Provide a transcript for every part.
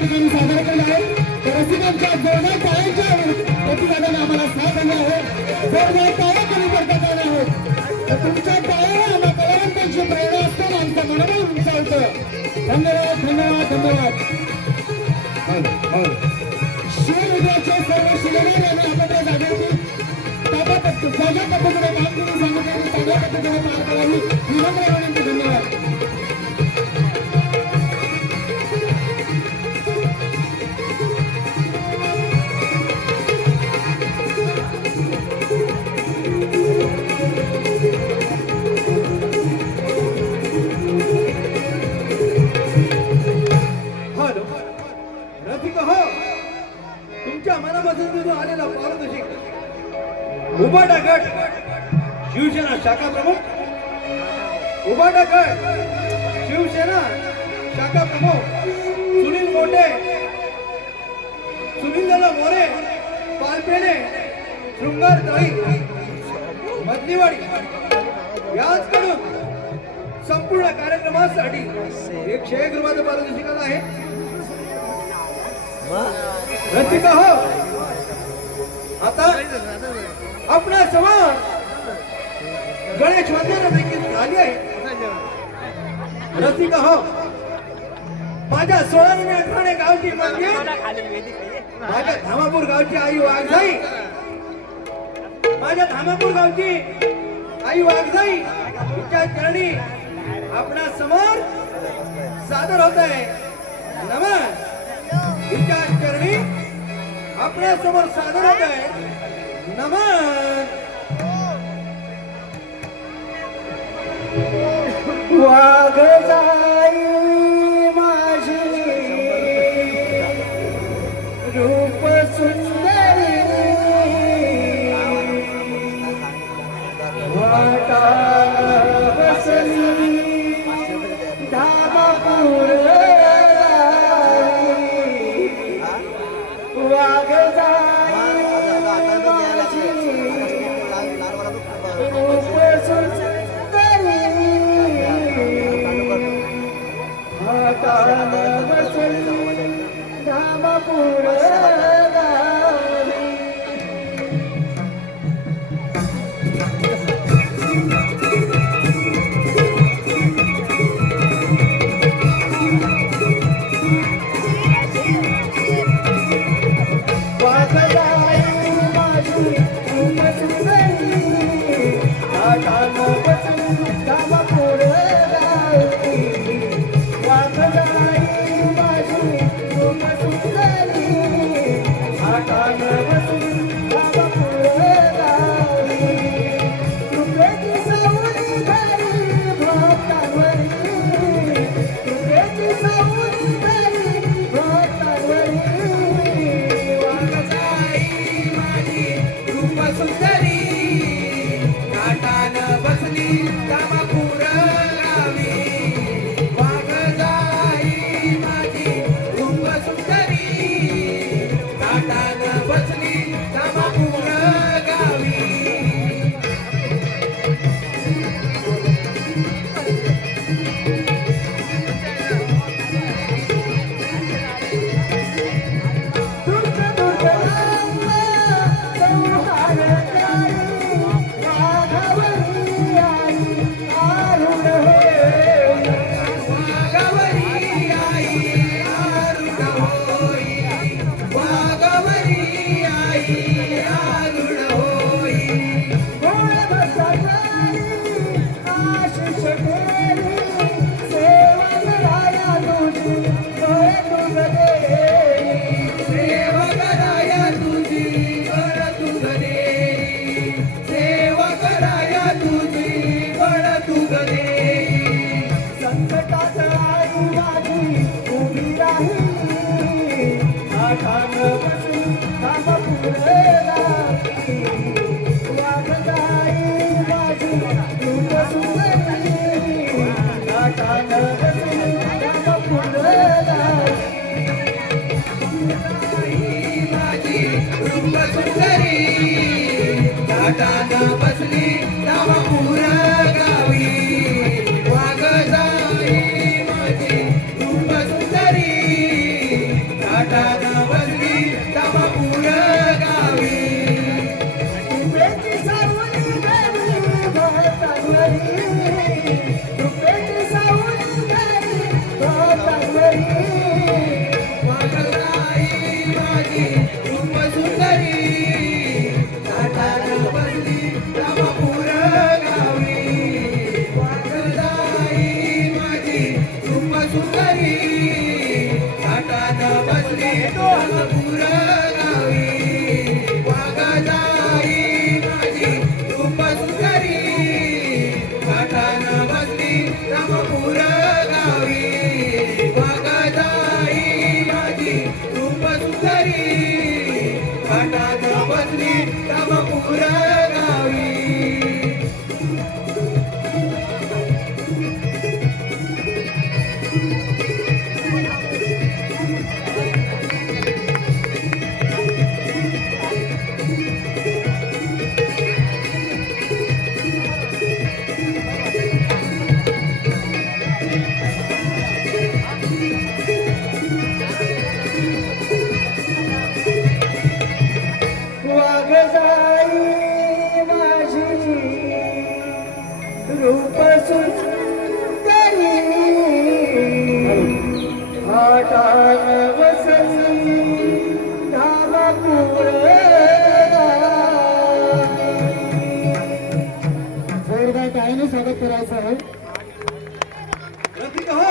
ठिकाणी सादर केला आहे. तर रसिकांच्या जोरदार टाळ्यांच्या प्रतिसादाने आम्हाला साथ आली आहे. जोरदार टाळ्या कमी करतात आल्या आहेत. तर तुमच्या टाळ्या आम्हा कलावंतांची प्रेरणा असताना आमचं मनोबल उंचावतं. धन्यवाद धन्यवाद धन्यवाद. शिवविद्याचे सर्व शिलेदार यांनी आपल्या जागेवरती ज्या पद्धतीने कामगिरी सांगितली चांगल्या पद्धतीने पार करावी विनम्र विनंती. धन्यवाद. तुमच्या मनापासून आलेला पारदर्शी उबाटा गट शिवसेना शाखा प्रमुख, उबाटा गट शिवसेना शाखा प्रमुख सुनील मोठे, सुनीलदादा मोरे, पालपेने, शृंगार तळी, मधलीवाडी याचकडून संपूर्ण कार्यक्रमासाठी 101 रुपयाचं पारितोषिक आहे. रसिका हो, आता आपल्या समोर गणेश वंदना देखील झाली आहे. रसिका हो, माझ्या 16 आणि 18 गावची म्हणजे माझ्या धामापूर गावची आई वाघजाई, माझ्या धामापूर गावची आई वाघजाई तिच्या चरणी आपल्या समोर सादर होत आहे. नमन तिच्या चरणी आपल्या समोर सादर होत आहे. नमन. वाघजाई माझी रूप सुंदरी वाटा बसली धामापूर बसली धामापूर गावी. रुपेट सौंदर्य गोदावरी वागलाई माझी रूप सुंदरी ताटानं बसली रामपूर गावी वागलाई माझी रूप सुंदरी ताटानं बसली रामपूर गावी वागलाई माझी रूप सुंदरी ताटानं बसली रामपूर गावी वागलाई माझी रूप सुंदरी ताटानं बसली रामपूर गावी वागजाई माझी रूप सुंदरी हाटान वसली धामापूर जोरदार टाळ्याने स्वागत करायचं आहे. रसिक हो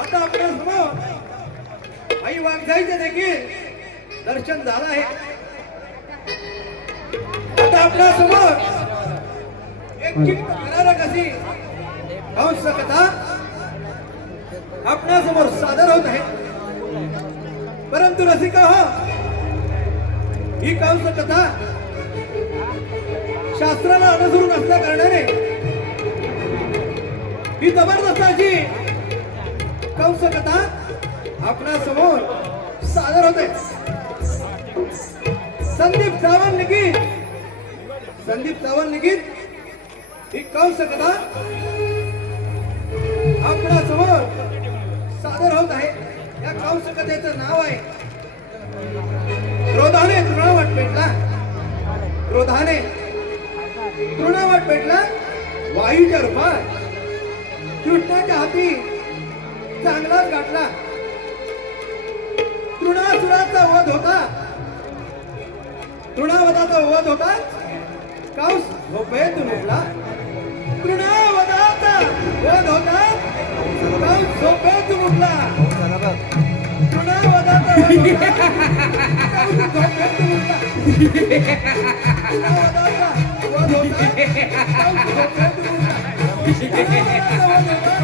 आता आपल्या समोर आई वागजाईचे देखील दर्शन झालं आहे. आता आपल्या समोर एक चित्त थरारक अशी कंस कथा आपल्या समोर सादर होत आहे. परंतु रसिका हो ही कंस कथा शास्त्राला अनुसरून असल्या कारणाने ही जबरदस्त अशी कंस कथा आपल्या समोर सादर होते. संदीप सावंत लिखित ही कंस कथा आपल्या समोर सादर होत आहे. या कंस कथेचं नाव आहे क्रोधाने तृणावट पेटला. क्रोधाने तृणावट पेटला वायूच्या रूपात कृष्णाच्या हाती चांगलाच गाठला. तृणासुराचा वध होता. तृणावधाचा वध होता. कंस झोपेतून उठला. तृणावधाचा वध होता. कंस झोपेतून उठला. तृणावधाचा वध होता. कंस झोपेतून उठला. तृणावधाचा वध होता. कंस झोपेतून उठला. तृणावधाचा वध होता.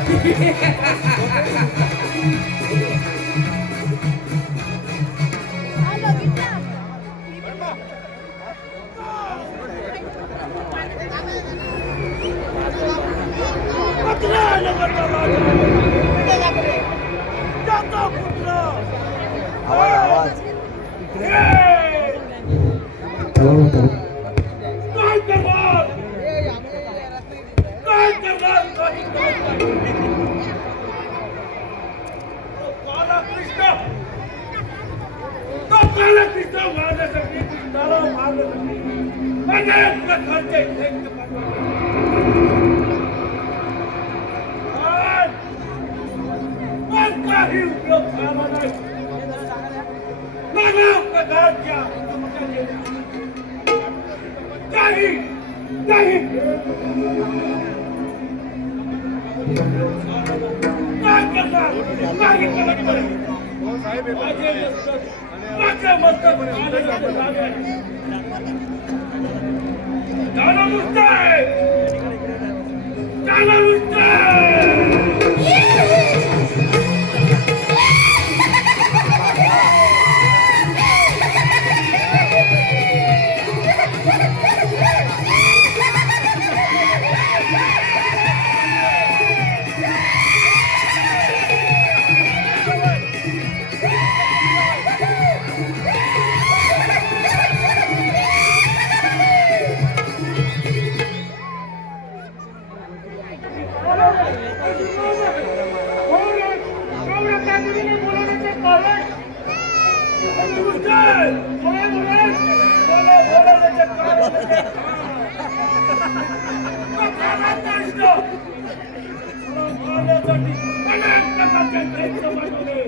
मला मारण्यासाठी अनेक प्रकारचे प्रयत्न पाठवले.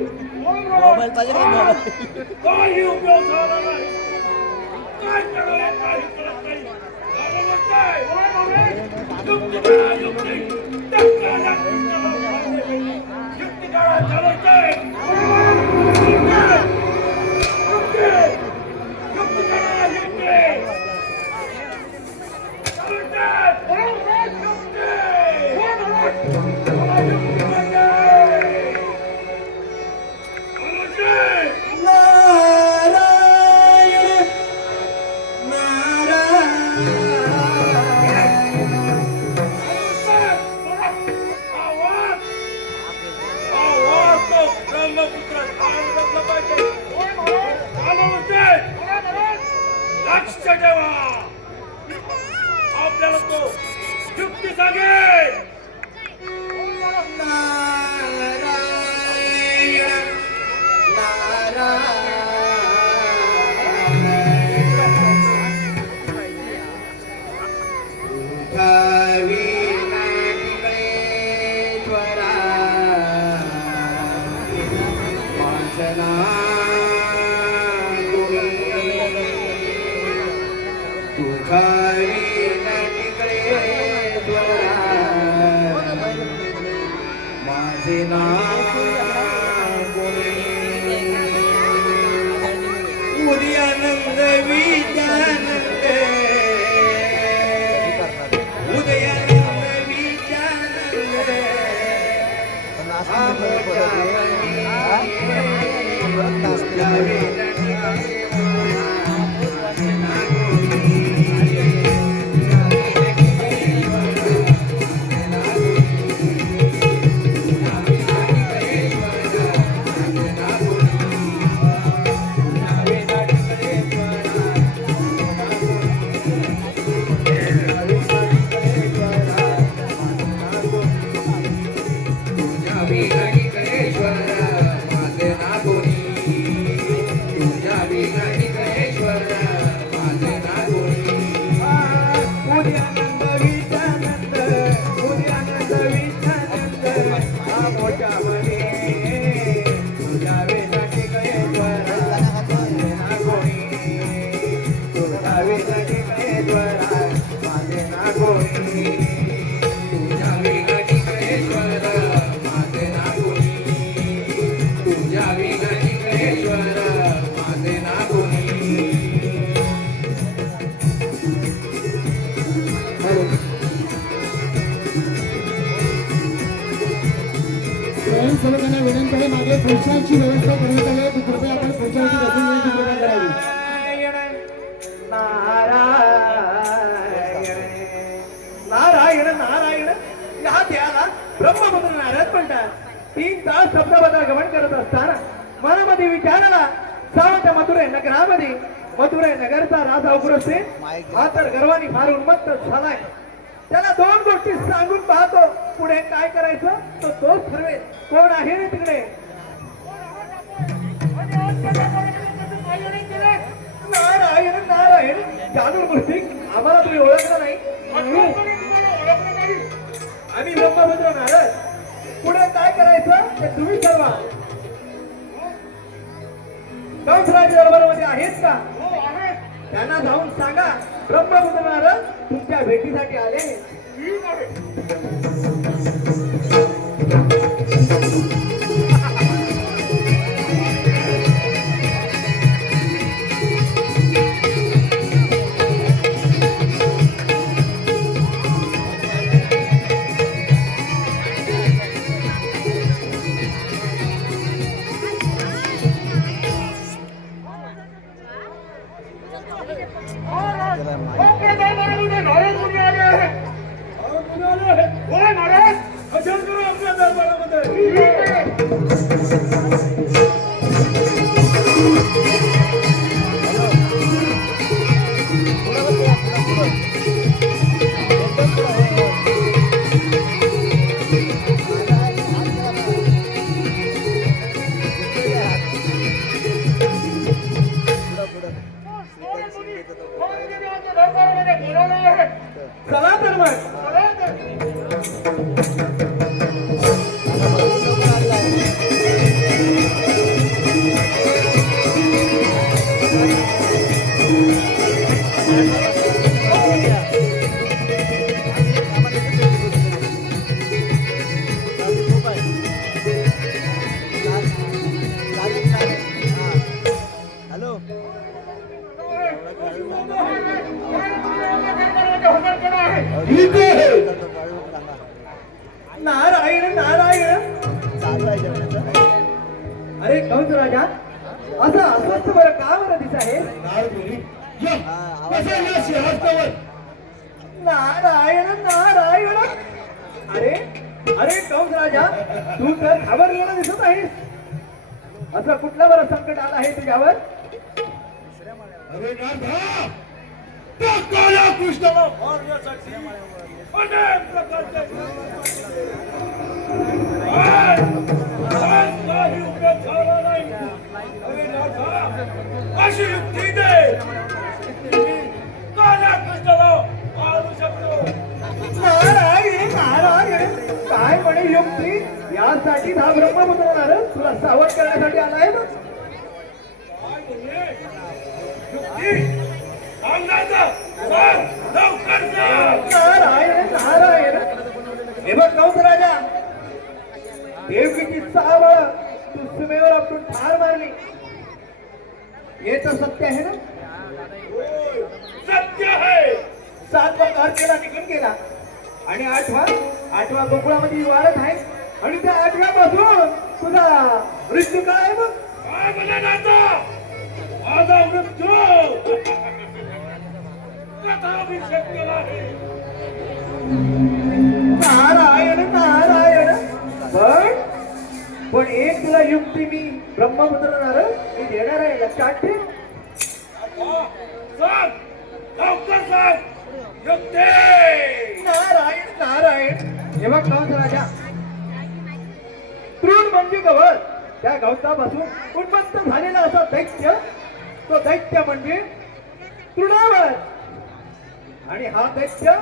मोबाईल पाहिजे का मोबाईल? काही उपयोग झाला नाही. काय करावं काही कळत नाही. मला म्हणताय, युक्ती करा, युक्ती. टक्का युक्ती करा, चालवताय. युक्ती करा, युक्ती. नारायण लक्ष ठेवा. आपल्याला तो युक्ती सांगेल. माझे नाव उदयानंद विद्यानंद उदयानंद विद्यानंद स्वयंसेवकांना विनंती आहे, मागे खुर्च्यांची व्यवस्था करण्यात आली आहे. कृपया आपण खुर्च्यांची बसून यायची कृपा करावी. नारायण नारायण या त्याला ब्रह्मपुत्र नारद म्हणतात. 3 तास शब्दाबद्दल गमन करत असताना मनामध्ये विचारला सावंत मथुरे नगरामध्ये मथुरे नगरचा राजा उग्रसेन हा तर गर्वाने फार उन्मत्त झालाय. त्याला 2 गोष्टी सांगून पाहतो, पुढे काय करायचं तो तोच ठरवेल. कोण आहे रे तिकडे? नारायण नारायण जानू गोष्टी आम्हाला तुम्ही ओळखलं नाही. आम्ही ब्रह्मपुत्र नारद. पुढे काय करायचं ते तुम्ही ठरवा. कंसराज दरबारामध्ये आहेत का? त्यांना जाऊन सांगा ब्रह्मपुत्र नारद तुमच्या भेटीसाठी आले. चला तर मग. ठीक आहे नारायण नारायण. चालू आहे जेवणाचं. अरे कंस राजा असं अस्वस्थ बरं का बरं दिस आहे? नारायण नारायण. अरे अरे कंस राजा तू तर घाबरलेला दिसत आहेस. असं कुठलं बरं संकट आलं आहे तुझ्यावर? अरे नाथा त्या काळ्या कृष्णाला मारण्यासाठी अनेक प्रकारचे काही उपयोग झाला नाही. अरे नाथा अशी युक्ती दे काळ्या कृष्णाला मारू शकतो. नारायण नारायण. काय म्हणे युक्ती? यासाठी हा ब्रह्मपुत्र नारद तुला सावध करण्यासाठी आलाय ना? काय म्हणे? युक्ती सांगायचं सांग लवकर सांग. नारायण नारायण. हे बघ कंस राजा देवकीची सावळ तू सीमेवर आपटून ठार मारली. हे तर सत्य आहे ना? होय, सत्य आहे. 7वा तारखेला निघून गेला आणि 8वा गोकुळामध्ये वाढत आहे आणि त्या 8व्यापासून तुझा मृत्यू काय आहे मग? काय म्हणे नाथा माझा मृत्यू कथाभिषेक केला आहे. नारायण नारायण. पण एक तुला युक्ती मी ब्रह्मपुत्र नारद मी देणार आहे, लक्षात ठेव. नाथा, सांग लवकर सांग युक्ती. नारायण नारायण. हे बघ कंस राजा तृण म्हणजे गवत. त्या गवतापासून उन्मत्त झालेला असा दैत्य, तो दैत्य म्हणजे तृणावर. आणि हा दैत्य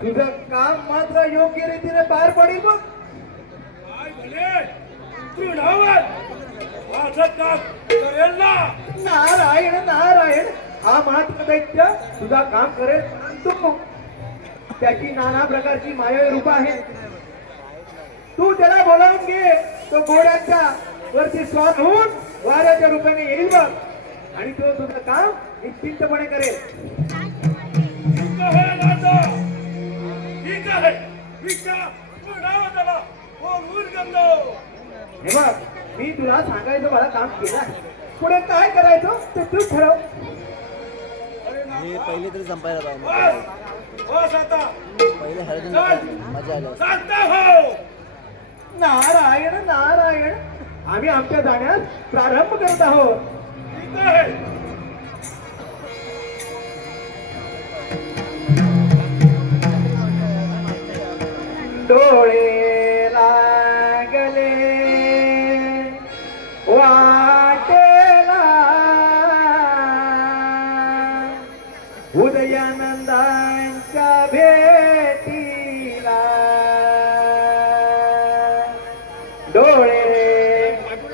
तुझं काम मात्र योग्य रीतीने पार पडेल बघ. काय म्हणे तृणावर माझं काम करेल ना. नारायण नारायण. हा महात्मा दैत्य तुझा काम करेल, परंतु त्याची नाना प्रकारची मायावी रूप आहे. तू त्याला बोलावून घे. तो घोड्याच्या वरती स्वार होऊन वाऱ्याच्या रूपाने येईल बघ आणि तो तुझं काम निश्चिंतपणे करेल. ठीक आहे नाथा ठीक आहे. विचार तृणावर त्याला बोलवून घेतो. हे बघ मी तुला सांगायचं मला काम केलं आहे. पुढे काय करायचं ते तू ठरव. हे पहिले तरी संपायला पाहिजे. बस बस आता पहिले हळद मजा आली. सांगता हो. नारायण नारायण. आम्ही आमच्या जाण्यास प्रारंभ करत आहोत. ठीक आहे. डोळे लागले वाटेला उदयानंदांच्या भेटीला. डोळे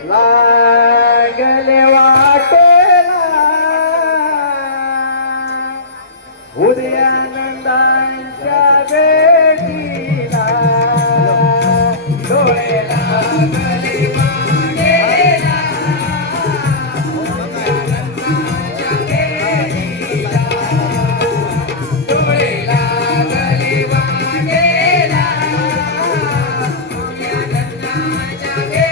लागले वाटेला उदयानंदांच्या भेटीला. डोळे लागले वाटेला उदयानंदांच्या भेटीला. डोळे लागले वाटेला उदयानंदांच्या भेटीला.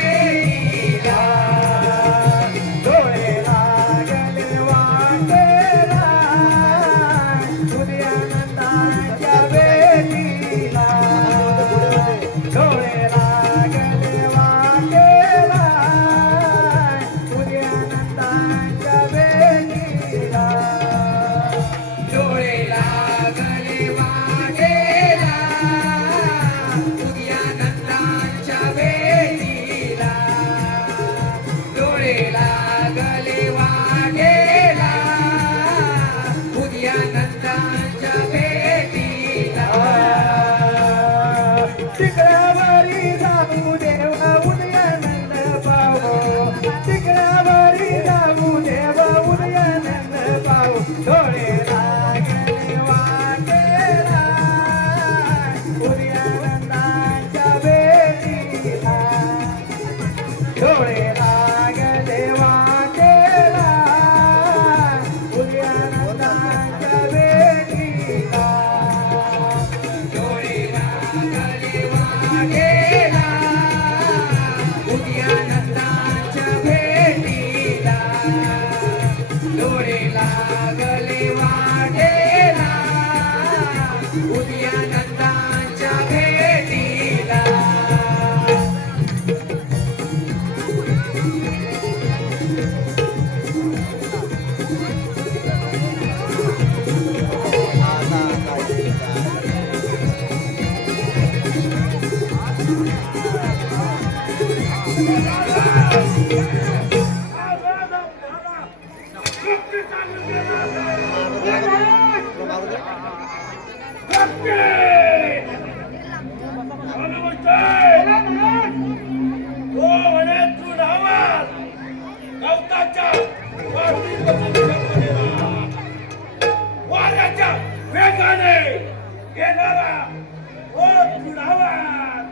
ओ तुडावर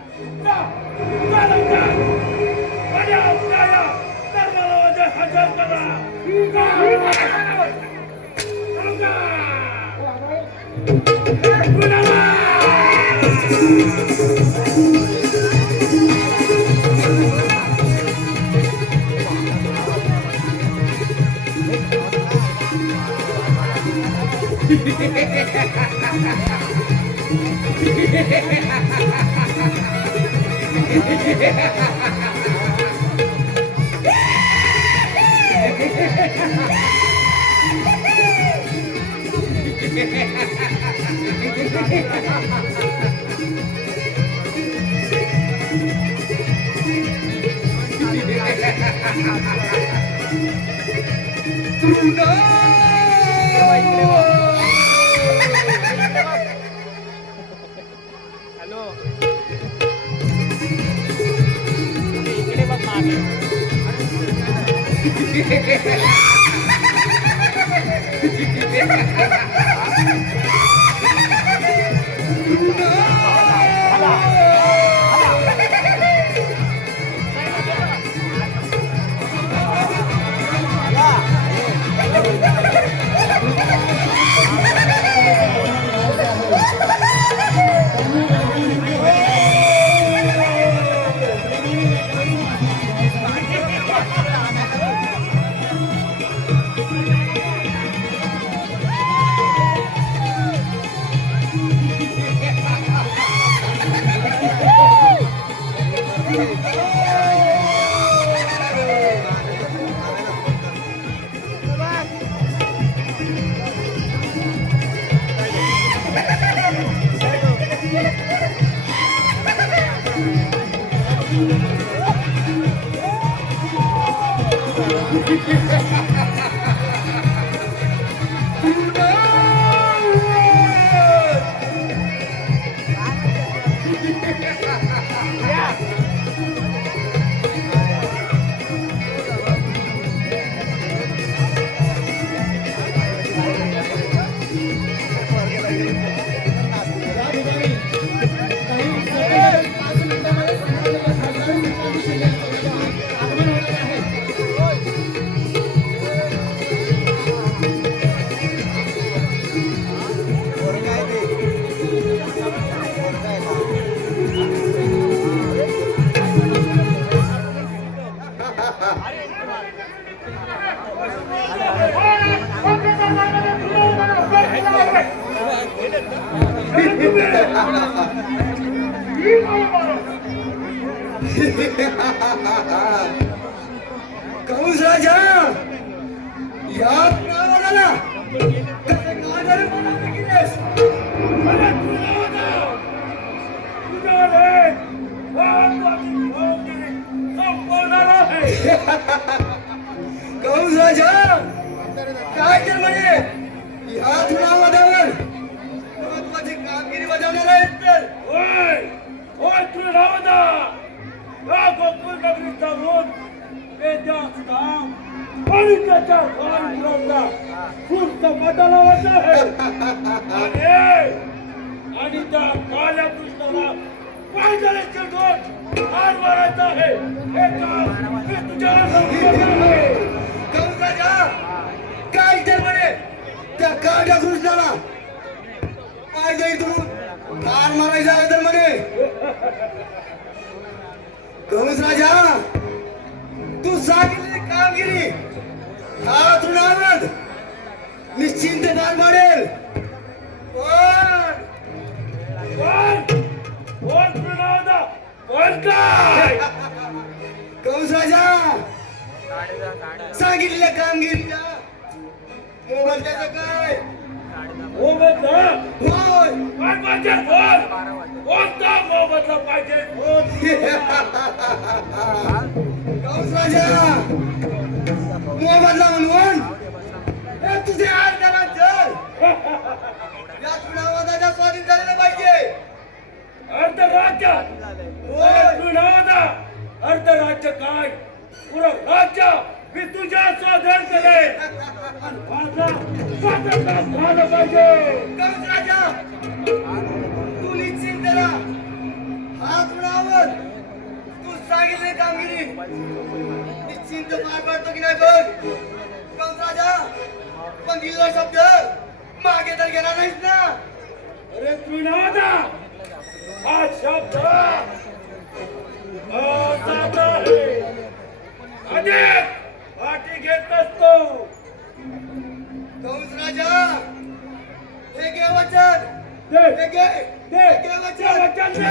जा जा लवकर माझ्या आपल्याला धर्माला हजर करा कंस राजा या प्राणाला काय नादाने बोलावलं गेलेस? अरे तुझा रे वाहतुकी भोवती संपवणार आहे. कंस राजा काय तर म्हणे या चुनावादावर महत्वाची कामगिरी बजावणार आहेत तर होय होय तुझा या गोकुळ नगरीचा रोज वेद्याचा आणि त्याच्या विरोधा सुस्त मता लावायचा आहे आणि त्या काल्या कृष्णाला पायदळे चिरडून हार मारायचा आहे. हे काम मी तुझ्यावर सांगितलं आहे. कंस राजा काय तर म्हणे त्या काळ्या कृष्णाला पायदळी तुडून ठार मारायचा आहे तर म्हणे कंस राजा तू सांगितलेली कामगिरी हा तृणावर निश्चिंत पार पाडेल कोण तुझा कोण काय कंस राजा सांगितलेल्या कामगिरीच्या मोबदल्याचं काय मोबदला होय काय पाहिजे बोल कोणता मोबदला पाहिजे बोल कंस राजा मोबदला म्हणून हे तुझे आज्ञा जर या चुनावाचा स्वाधीन झालेला पाहिजे अर्ध राज्य अर्ध राज्य काय पुरं राज्य मी तुझ्या स्वाधीन करेन माझा स्वातंत्र्य झालं पाहिजे. कंस राजा तू निश्चिंत पार पाडतो की नाही बघ कंस राजा. पण दिलेला शब्द मागे तर घेणार नाहीस ना. अरे त्रिनादा हा शब्द असाच आहे. अधिक पाठी घेत नसतो. कंस राजा हे घे वचन. दे हे घे. दे हे घे वचन. वचन दे.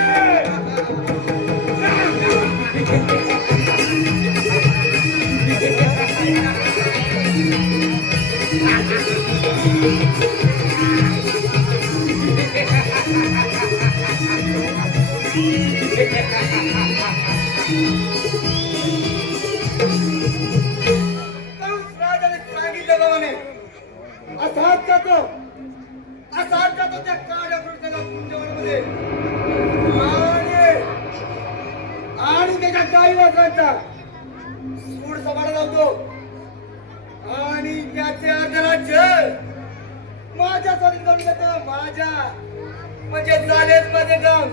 कंस राजाने सांगितल्याप्रमाणे असाच जातो त्या काळ्या वृक्षाला कुंजवनामध्ये आणि त्याच्या काही वाजवायचा सूड सभाला लावतो आणि त्याचे अर्धराज्य माझ्या स्वाधीन करून घेतो. माझ्या म्हणजे झालेच माझे काम.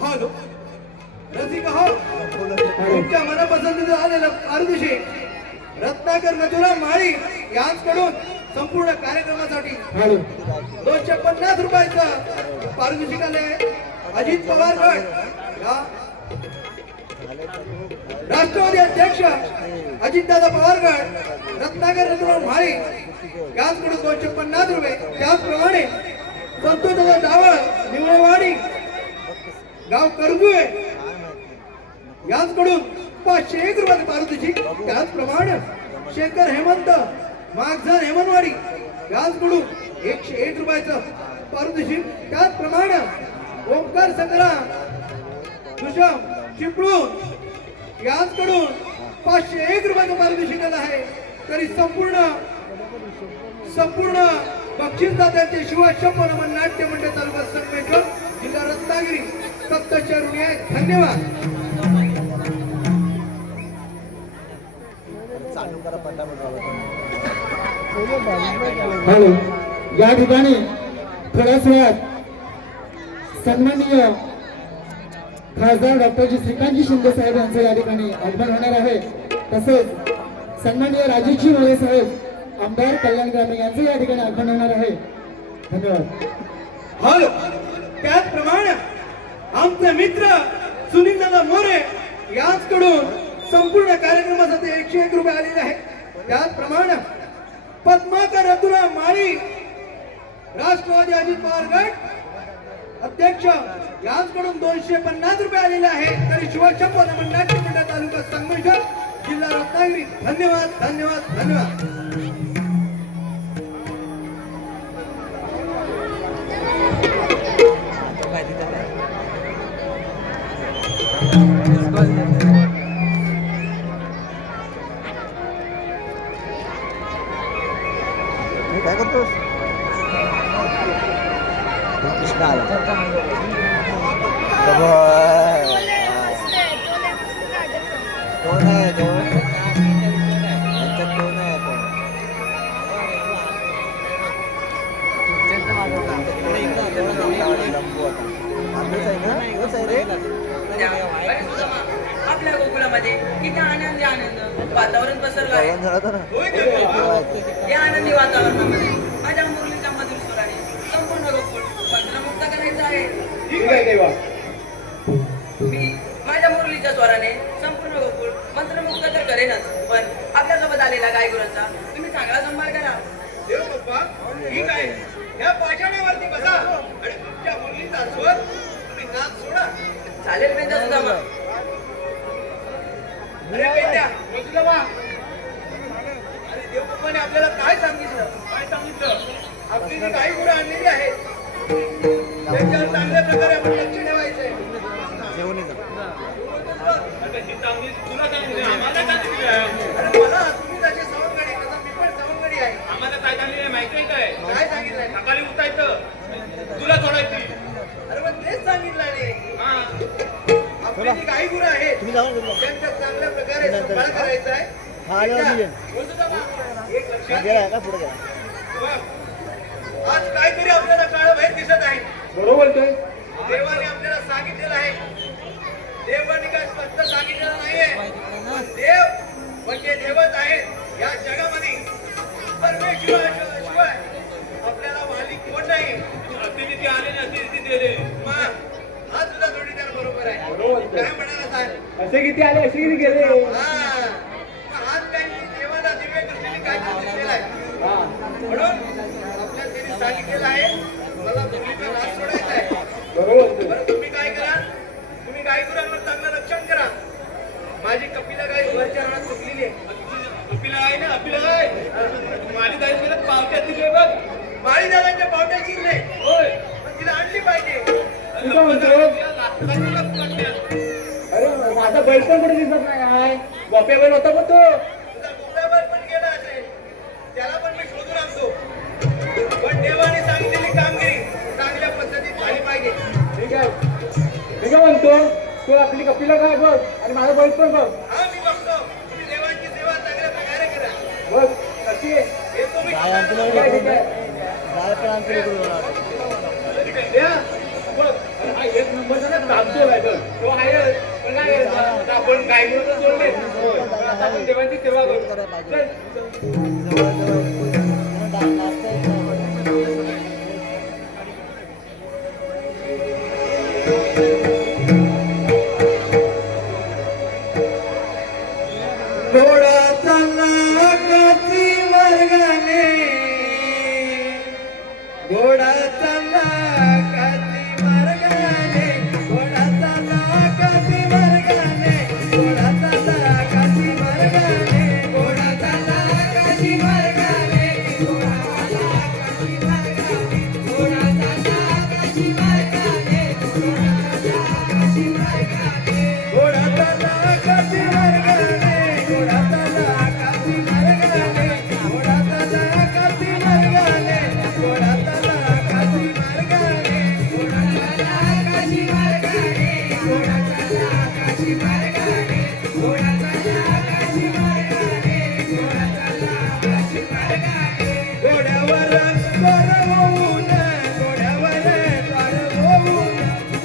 हॅलो रसिका हो, तुमच्या मनापसंतीचं आलेलं पारदर्शी रत्नाकर नथुराम माळी यांच्याकडून संपूर्ण कार्यक्रमासाठी 250 रुपयाचं पारितोषिक आले. अजित पवार गट या राष्ट्रवादी अध्यक्ष अजितदादा पवार गट रत्नाकर नथुराम माळी यांच्याकडून 250 रुपये. त्याचप्रमाणे संतोषदादा डावळ निवळवाडी गाव करगुळे यांच्याकडून 501 रुपये पारितोषिक. त्याचप्रमाणे शेखर हेमंत मागझर हेमनवाडी यांच्याकडून 101 रुपयाचं पारितोषिक. त्याचप्रमाणे ओंकार संग्राम दुष्यम चिपळूण यांच्याकडून 501 रुपयाचं पारितोषिक आलं आहे. तरी संपूर्ण बक्षीसदात्यांचे शिवशंभो नमन नाट्य मंडळ तालुका संगमेश्वर जिल्हा रत्नागिरी सप्तच्या ऋणी आहेत. धन्यवाद. हॅलो या ठिकाणी थोड्याच वेळात सन्माननीय खासदार डॉक्टर श्रीकांतजी शिंदे साहेब यांचं या ठिकाणी आगमन होणार आहे. तसेच सन्माननीय राजेशजी मोरे साहेब आमदार कल्याण ग्रामीण यांचं या ठिकाणी आगमन होणार आहे. धन्यवाद. हॅलो त्याचप्रमाणे आमचे मित्र सुनीलदादा मोरे यांच्याकडून संपूर्ण कार्यक्रमासाठी 101 रुपये आलेले आहेत. त्याचप्रमाणे पद्माकर नथुराम माळी राष्ट्रवादी अजित पवार गट अध्यक्ष यांच्याकडून 250 रुपये आलेले आहेत. तरी शिवशंभो नमन नाट्य मंडळ तालुका संगमेश्वर जिल्हा रत्नागिरी. धन्यवाद धन्यवाद धन्यवाद. काय करतोस? कृष्णा आला. कोण आहे तो? यांच्यात कोण आहे तो? लंबू होता. आपलंच आहे ना? तोच आहे रे. आपल्या गोकुळामध्ये किती आनंद वातावरण पसरलं आहे. जेवण झालं ना? या आनंदी वातावरणामध्ये माझ्या मुरलीच्या मधुर स्वराने संपूर्ण गोकुळ मंत्रमुक्त करायचं आहे. ठीक आहे देवा. मी माझ्या मुरलीच्या स्वराने संपूर्ण गोकुळ मंत्रमुक्त तर करेनच, पण आपल्यासोबत आलेला गायगुरांचा तुम्ही चांगला संभाळ करा. देव बाप्पा ठीक आहे. या पाषाणावरती बसा आणि तुमच्या मुलीचा स्वर तुम्ही नाच सोडा. चालेल बेंदा सुद्धा मग. अरे पेट्या, बसलं बा. अरे देवबापाने आपल्याला काय सांगितलं? काय सांगितलं? आपली जी गाई गुरं आणलेली आहेत त्यांच्यावर चांगल्या प्रकारे आपण लक्ष ठेवायचंय. जेवण येतं. आता ही चांगली तुला सांगितली आम्हाला सांगितली आहे. अरे मला तुम्ही तसे सवंगडी तसं मी पण सवंगडी आहे. आम्हाला काय सांगितलं माहिती आहे काय? काय सांगितलंय? सकाळी उठायचं तुला सोडायची. अरे पण तेच सांगितलं रे. हा आपली जी गाई गुरं आहेत तुम्ही जाऊन बोला. त्यांचा चांगल्या प्रकारे सांभाळ करायचा आहे. हा, आल्यावर पेट्या, निघेन. बोलतो का बा? एक लक्षात घे. गेला का पुढे गेला. आज काहीतरी आपल्याला काळं बाहेर दिसत आहे. बरोबर बोलतोय. देवाने आपल्याला सांगितलेलं आहे. देवाने काय स्पष्ट सांगितलेलं नाहीये. देव म्हणजे देवच आहे या जगामध्ये. परमेश्वराशिवाय आपल्याला मालिक कोण नाही. अतिथी आले ना अतिथी दिले. मग हा तुझा जोडीदार बरोबर आहे. बरोबर. काय म्हणाला सांग? असे किती आले असे किती गेले. हा. मग आज काही देवाला दिव्य दृष्टीने काय सांगितलेलं आहे. म्हणून आपल्याला त्यांनी सांगितलेलं आहे मला मुलीचा नाश सोडायचा आहे. बरोबर. बरं तुम्ही काय करा, तुम्ही गाई गुरांवर चांगलं रक्षण करा. माझी कपिला गाय वरच्या रानात चुकलेली आहे. अपिला आहे ना अपिला आहे. माझी ताई परत पावत्या दिले बघ. माळी दादांच्या पावट्या शिरले होय. पण तिला आणली पाहिजे. तुझा म्हणतो अरे माझा बैल पण कुठे दिसत नाही आहे. गोप्या बैल होता पण तो. तुझा गुप्तावर पण गेला असेल त्याला पण मी शोधून आणतो. पण देवाने सांगितलेली कामगिरी चांगल्या पद्धतीत झाली पाहिजे. ठीक आहे. मी काय म्हणतो तू आपली कपिला काय बघ आणि माझा बैल पण बघ. हा मी बघतो. तुम्ही देवाची सेवा चांगल्या प्रकारे करा. बघ कशी आहे. हे तुम्ही गाय आणतो ना ठीक आहे, ठीक इकडून. आहे. गाय पण आणतो इकडून. द्या. बघ अरे हा एक नंबरचा ना तापतो आहे बघ. तो आहे पण काय करायचं? आपण गायीवर सोडले. आता आपण देवाची सेवा करू. चल. जवळ नाश्ता येत नाही. घोडा चालला काठी मार्गाने. घोडा चालला काठी मार्गाने. घोडा चालला काठी मार्गाने. घोडा चालला काठी मार्गाने. घोडा चालला काठी मार्गाने. घोडा चालला काठी मार्गाने. घोडा चालला काठी मार्गाने. घोडा चालला काठी मार्गाने. घोडा चालला काठी मार्गाने. घोडा चालला काठी मार्गाने. घोडा चालला काठी मार्गाने. घोडा चालला काठी मार्गाने. घोडा चालला काठी मार्गाने. घोडा चालला काठी मार्गाने. घोडा चालला काठी मार्गाने. घोड्यावर स्वार होऊन. घोड्यावर स्वार होऊन.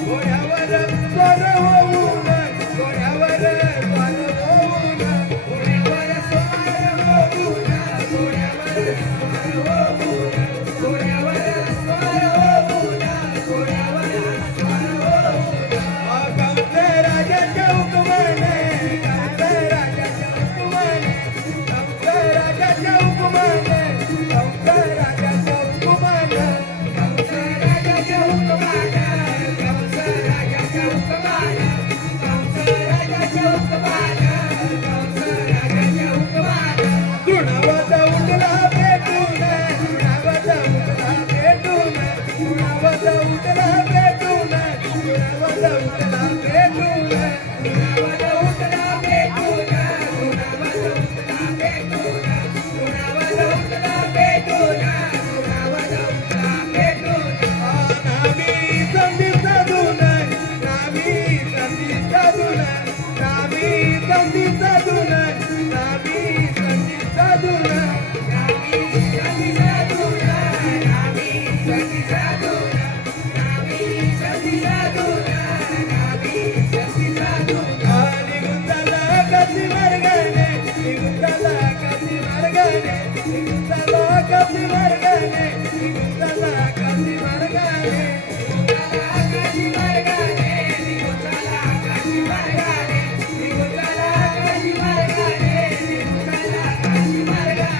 घोड्यावर स्वार होऊन. घोड्यावर स्वार होऊन. घोड्यावर स्वार होऊन. घोड्यावर स्वार होऊन. घोड्यावर स्वार होऊन. घोड्यावर स्वार होऊन. गावचे राजाच्या हुकुमाने. गावचे राजाच्या हुकुमाने. गावचे राजाच्या हुकुमाने. गावचे राजाच्या हुकुमाने. गावचे राजाच्या हुकुमाने. गावचे राजाच्या हुकुमाने. गावचे राजाच्या हुकुमाने. गावचे राजाच्या हुकुमाने. तृणावाचा उठला पेटून. तृणावाचा उठला पेटून. तृणावाचा उठला पेटून. तृणावाचा उठला पेटून. तृणावाचा उठला पेटून. तृणावाचा उठला पेटून. तृणावाचा उठला पेटून. तृणावाचा उठला पेटून. नामी संधी साधून. नामी संधी साधून. नामी संधी साधून. नामी संधी साधून. नामी संधी साधून. नामी संधी साधून. नामी संधी साधून. नामी संधी साधून. निघून चालला काठी मार्गाने. निघून चालला काठी मार्गाने. निघून चालला काठी मार्गाने. निघून चालला काठी मार्गाने. निघून चालला काठी मार्गाने. निघून चालला काठी मार्गाने. निघून चालला काठी मार्गाने. निघून चालला काठी मार्गाने.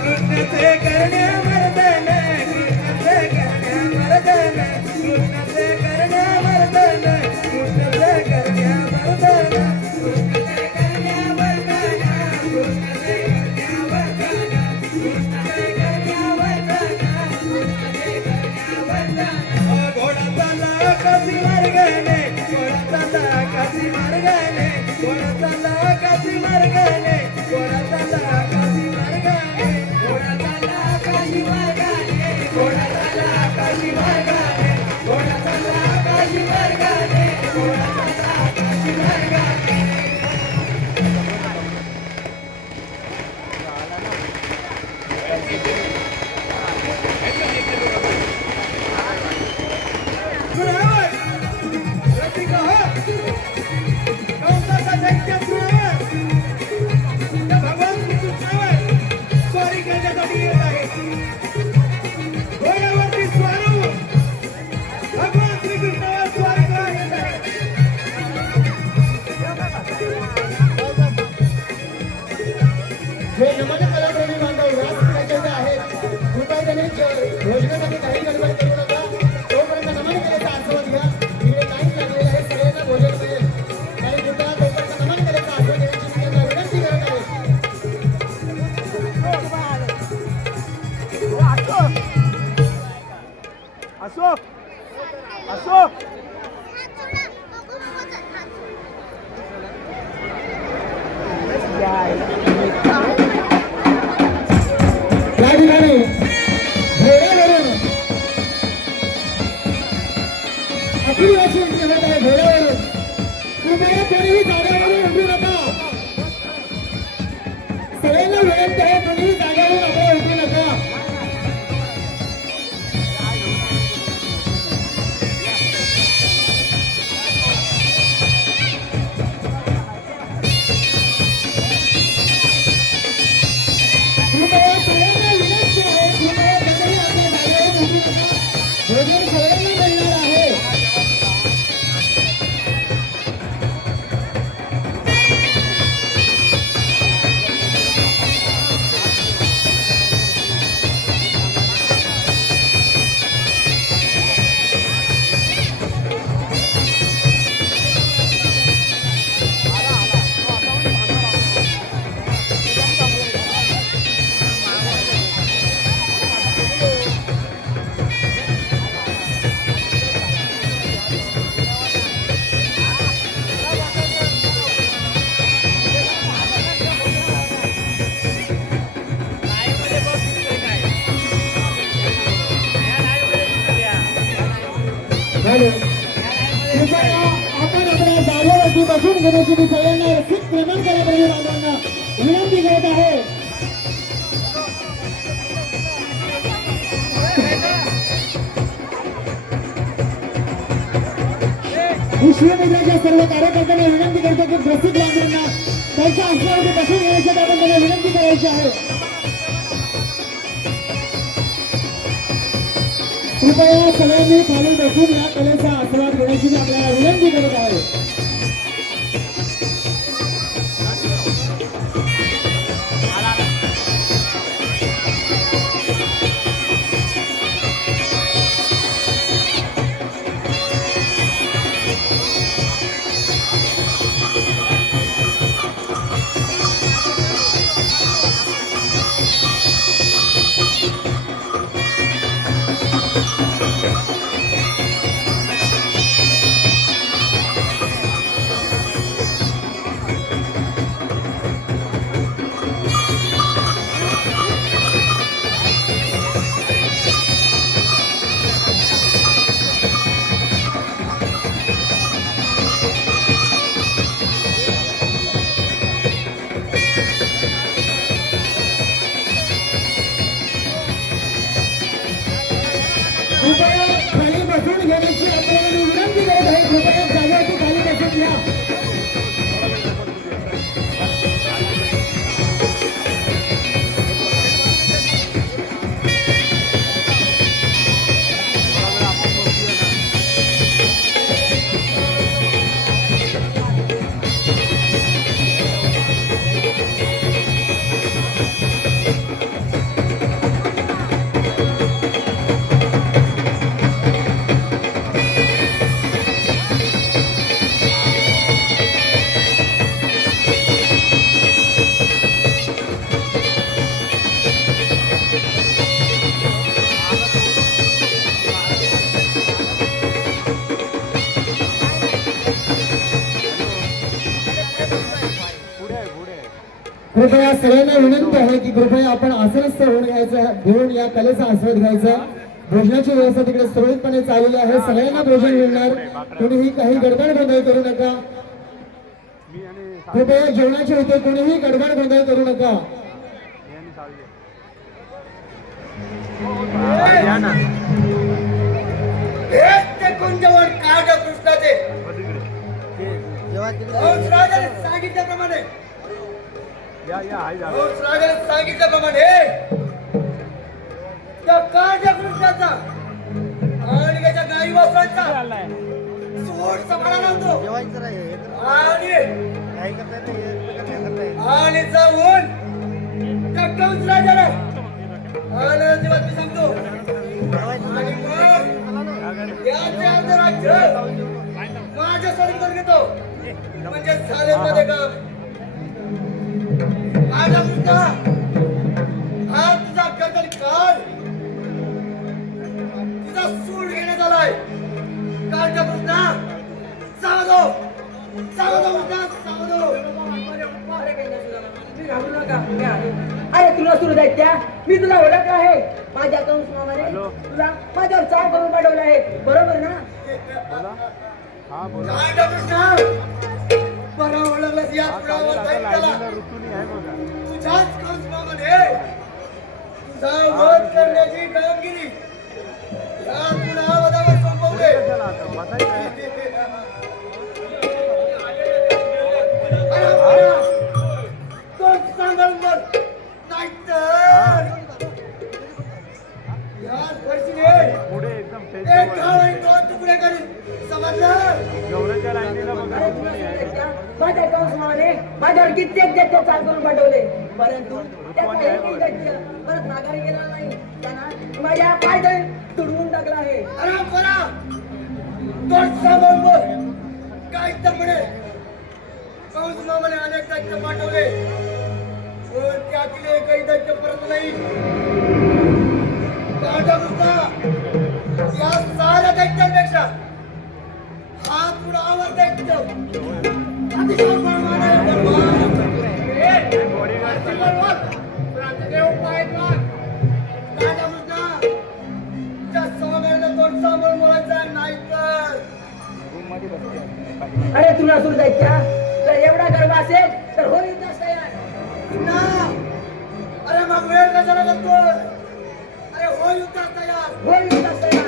कृष्णाचे करण्या मर्दन. कृष्णाचे करण्या मर्दन. कृष्णाचे करण्या मर्दन. कृष्णाचे करण्या मर्दन. कृष्णाचे करण्या घोडा चालला काशी मार्गाने घोडा चालला काशी मार्गाने घोडा चालला काशी मार्गाने घोडा चालला काशी मार्गाने घोडा चालला काशी मार्गाने घोडा चालला काशी मार्गाने सुरावर रसिका हो कंसाचा दैत्य सुरावर त्या भगवान श्रीकृष्णावर स्वारी करण्यासाठी येत आहे घोड्यावरती स्वार होऊन भगवान श्रीकृष्णावर स्वारी करून येत आहे जे नमन कलाप्रेमी बांधव रास क्रीडेचे आहेत कृपया त्यांनी भोजनासाठी काही गडबड करू नका तोपर्यंत नमन केल्याचा आस्वाद घ्या इकडे काहीच लागलेलं आहे सगळ्यांना भोजन मिळेल आणि कृपया तोपर्यंत नमन केल्याचा आस्वाद घेण्याची मी त्यांना विनंती करत आहे अशोक अशोक या ठिकाणी घोड्यावरून अखिल अशी एंट्री होत आहे घोड्यावरून कृपया कोणीही जागेवरून उठू नका सगळ्यांना विनंती आहे कोणीही जागेवरून आपल्याला उठू नका कृपया सगळ्यांना विनंती आहे कृपया कोणीही आपल्या जागेवरून उठू नका भोजन सगळ्यांना मिळणार आहे हॅलो कृपया आपण आपल्या जागेवरती बसून घेण्याची मी सगळ्यांना रसिक क्रमांक कलाप्रेमी बांधवांना विनंती करत आहे विश्वमित्राच्या सर्व कार्यकर्त्यांना विनंती करतो की रसिक बांधवांना त्यांच्या आसनावरती बसून घेण्यासाठी आपण त्यांना विनंती करायची आहे कृपया सगळ्यांनी खाली बसून या कलेचा आस्वाद घेण्याची मी आपल्याला विनंती करत आहे कृपया सगळ्यांना विनंती आहे की कृपया आपण आसनस्थ होऊन घेऊन या कलेचा आस्वाद घ्यायचा. भोजनाची व्यवस्था तिकडे सुरळीतपणे चाललेली आहे. सगळ्यांना भोजन मिळणार. कोणीही काही गडबड गोंधळ करू नका. कृपया जेवणाचे होते कोणीही गडबड गोंधळ करू नका. ते कुंजवन काढ कृष्णाचे राजाने सांगितल्याप्रमाणे त्या काळ्या कृष्णाचा आणि त्याच्या गाई वासरांचा सोड सांभाळा लावतो आणि जाऊन त्या कंस राजाला आनंदी बातमी सांगतो. आणि मग याचे अर्ध राज्य माझ्या स्वाधीन घेतो. म्हणजे झाले मध्ये काम. काढा कृष्णा हा तुझा कर्तन काळ तुझा सूड घेण्यात आलाय. काढा कृष्णा सावधो सावधो कृष्णा सावधो. अरे तुला सुरू द्यायच्या मी तुला ओळखलं आहे. माझ्या कंस मामाने तुला माझ्यावर चाल करून पाठवलं आहे. बरोबर ना? काढा कृष्णा बरं ओळखलंस. या पुढावर जाईल त्याला तुझ्याच कंस मामाने तुझा वध करण्याची कामगिरी या पुढावधावर संपवले. माझ्या कंस मामाने माझ्यावर कित्येक दैत्य चाल करून पाठवले. परंतु परत माघारी गेला नाही. त्यांना माझ्या पाय तुडवून टाकला आहे. काय तर म्हणे कंस मामाने अनेक दैत्य पाठवले पण त्यातील एकही दैत्य परत नाही. या साऱ्या दैत्यांपेक्षा हा पुढावर दैत्य अतिशय बलवान आहे. अरे तुला सुरू द्यायच्या तर एवढा गर्भ असेल तर होईल तयार. अरे मग वेळ कशाला करतोय. अरे हो युद्धात तयार होईल तयार.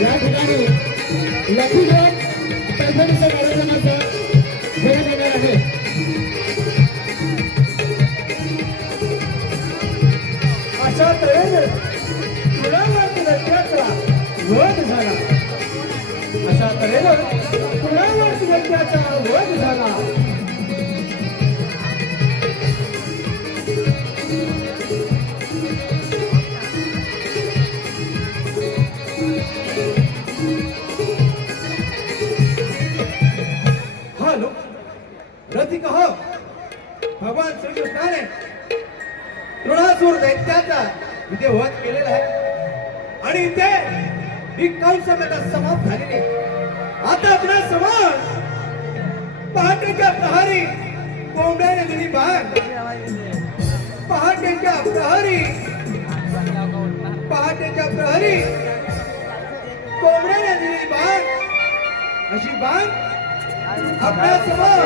या ठिकाणी लखीगड पैठणीच्या कार्यक्रमाचा घेण्यात येणार आहे. अशा तऱ्हेने कुणावरती दैत्याचा वध झाला. अशा तऱ्हेने कुणावरती दैत्याचा वध झाला. रथी कहो भगवान श्री कृष्ण ने तृणासूर दैत्याचा विधिवत केलेला आहे आणि इथे ही कंसकथा समाप्त झालेली आहे. आता आपला समाज पहाटेच्या प्रहरी कोंबड्याने दिली बाग, पहाटेच्या प्रहरी कोंबड्याने दिली बाग, अशी बाग आपल्या समोर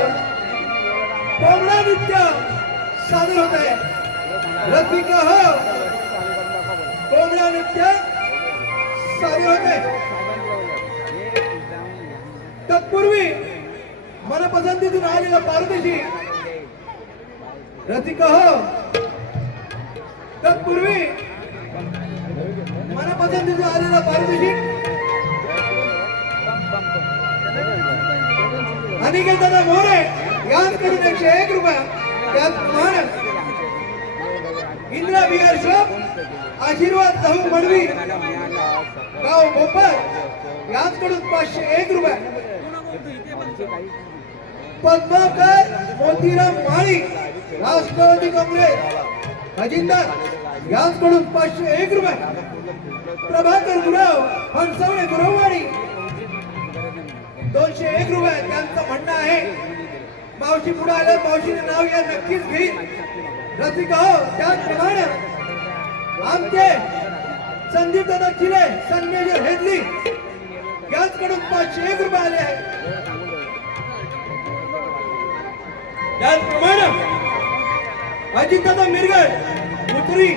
कोंबडा नृत्य सादर होत आहे. रसिका हो, कोंबडा नृत्य सादर होत आहे. तत्पूर्वी मनपसंतीतून आलेला पारदेशी रसिका हो, तत्पूर्वी मनपसंतीतून आलेला पारदेशी अनिकेत दादा मोरे यांकडून 101 रुपये, त्याचप्रमाणे इंदिरा बिहार शॉप आशीर्वाद साहू मडवी गाव गोपाळ यांकडून 501 रुपये, पद्माकर मोतीराम माळी राष्ट्रवादी काँग्रेस अजिंदार यांकडून 501 रुपये, प्रभाकर गुराव हंसवणे गुरववाडी 201 रुपये. त्यांचं म्हणणं आहे मावशी पुढे आलं, मावशीने नाव या नक्कीच घेईल. रसिका हो, त्याचप्रमाणे आमचे संदीप दादा चिले संमेजर हेदली यांच्याकडून 501 रुपये आले आहेत. त्याचप्रमाणे अजितदादा मिरगड उतरी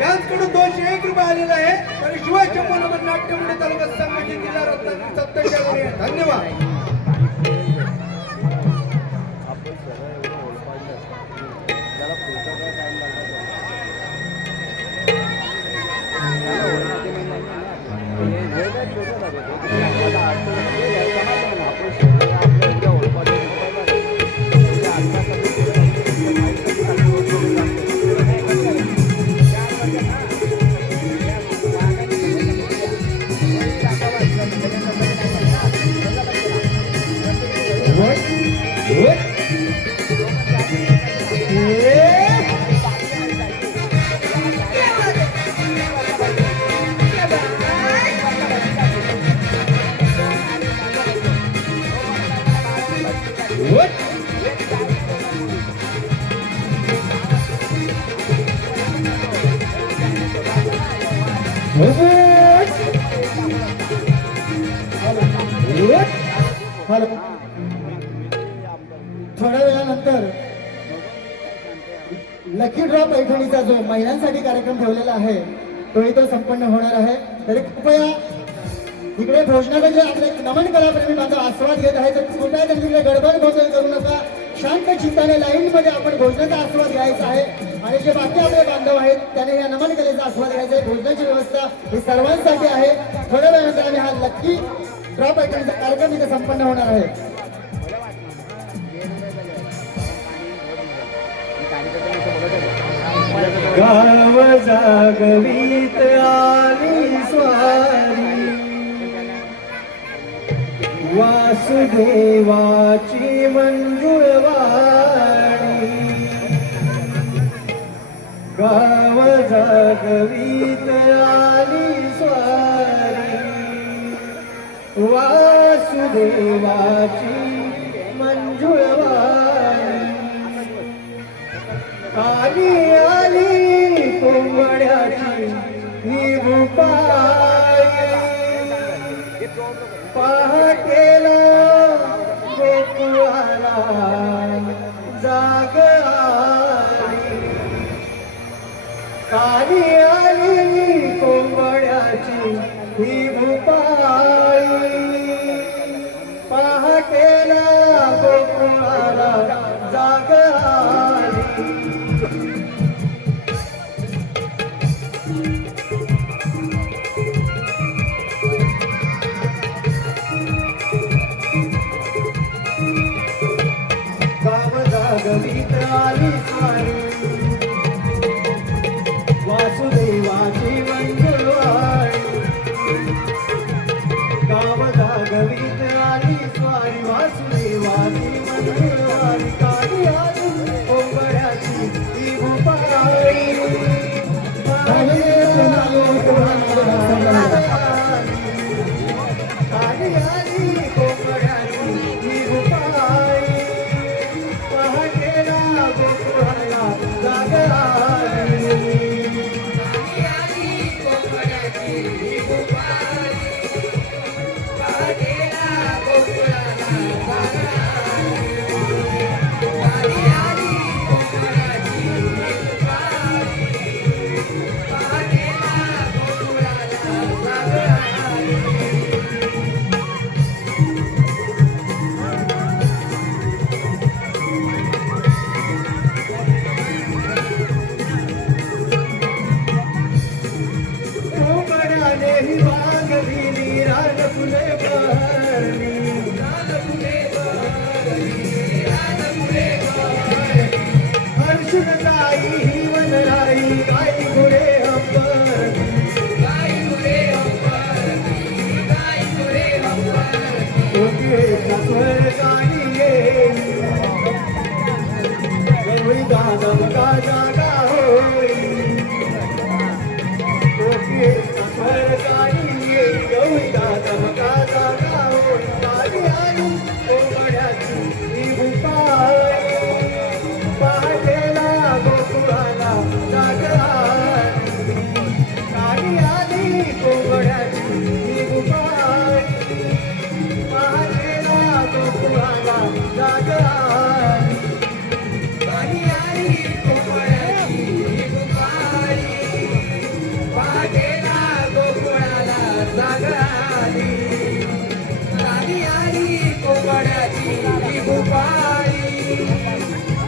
यांच्याकडून 201 रुपये आलेले आहे. आणि शिवाय 56 नंबर नाट्यमंडळ तालुका संघटन जिल्हा रत्नागिरी 27 धन्यवाद. हॅलो, थोड्या वेळानंतर लकी ड्रॉ पैठणीचा जो महिलांसाठी कार्यक्रम ठेवलेला आहे तो इथं संपन्न होणार आहे. तरी कृपया इकडे भोजनाला जे आपले नमन कलाप्रेमी बांधव आस्वाद घेत आहे तर कृपया त्यांनी तिकडे गडबड गोंधळ करू नका. शांत चित्ताने लाईन मध्ये आपण भोजनाचा आस्वाद घ्यायचा आहे आणि जे बाकी आपले बांधव आहेत त्याने या नमन कलेचा आस्वाद घ्यायचा आहे. भोजनाची व्यवस्था ही सर्वांसाठी आहे. थोड्या वेळानंतर आम्ही हा लकी ड्रॉ पैठणीचा कार्यक्रम इथे संपन्न होणार आहे. गाव जागवीत आली स्वारी वासुदेवाची मंजुळवाणी, गाव जागवीत आली स्वारी वासुदेवाची मंजुळवाणी, आली आली कोंबड्याची ही भूपाळी, पहाटेला गोकुळाला जाग आली, आली आली कोंबड्याची ही भूपाळी, पहाटेला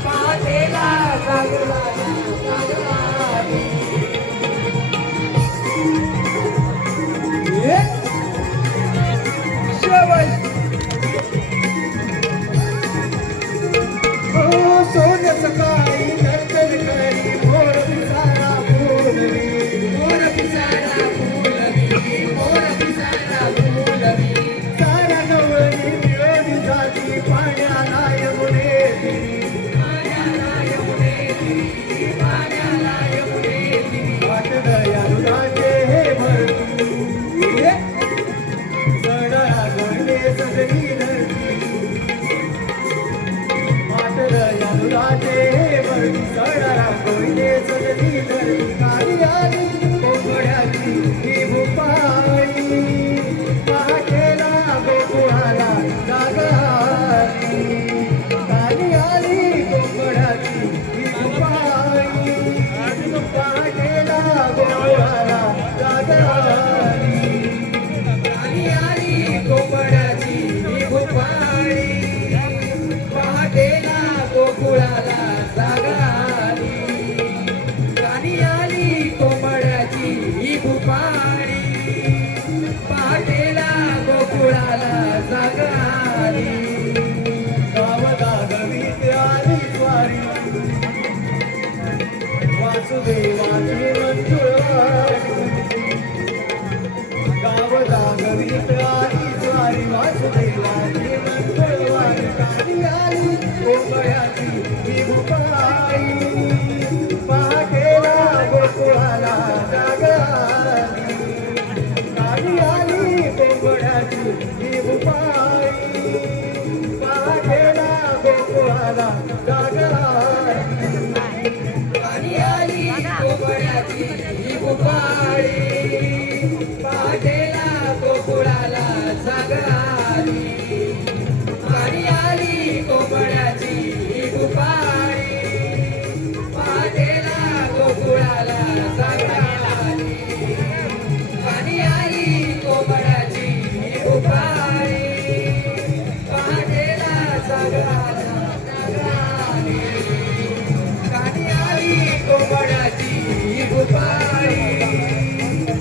पहाटेला जागराली जागराली सोन्या सकाळी नर्तन करी मोर पिसारा बोलवी मोर पिसारा फुलवी मोर पिसारा फुलवी सारा गवळी मिळवली जाती पाण्याला यमुने पाण्याला यमुने दिली पाण्याला यमुने दिली वाटदया दुधाचे हे भरती सडा गळले सजनी धरती वाटदया दुधाचे हे भरती सडा गळले सजनी धरती काली आली कोंबड्याची ही भुपाळी पहाटेला गोकुळाला जाग आली काली आली कोंबड्याची ही भुपाळी पहाटेला गोकुळाला जाग आली आली आली कोंबड्याची ही भुपाळी पहाटेला गोकुळाला जागा आली गाणी आली कोंबड्याची ही भुपाळी पहाटेला गोकुळाला जागा आली गावगावीत आली स्वारी वासुदेवाची मंजुळवारी गावगावीत आली स्वारी वासुदेवाची मंजुळवारी काली आली कोंबड्याची ही भुपाळी पहाटेला गोकुळाला जाग आली काली आली कोंबड्याची ही भुपाळी पहाटेला गोकुळाला जाग आली गाणी आली कोंबड्याची ही भुपाळी पहाटेला गोकुळाला जागा आली गाणी आली कोंबड्याची ही भुपाळी पहाटेला गोकुळाला जागा आली गाणी आली कोंबड्याची ही भुपाळी पहाटेला जागा आली गाणी आली कोंबड्याची ही भुपाळी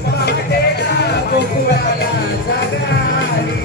पहाटेला गोकुळाला जागा आली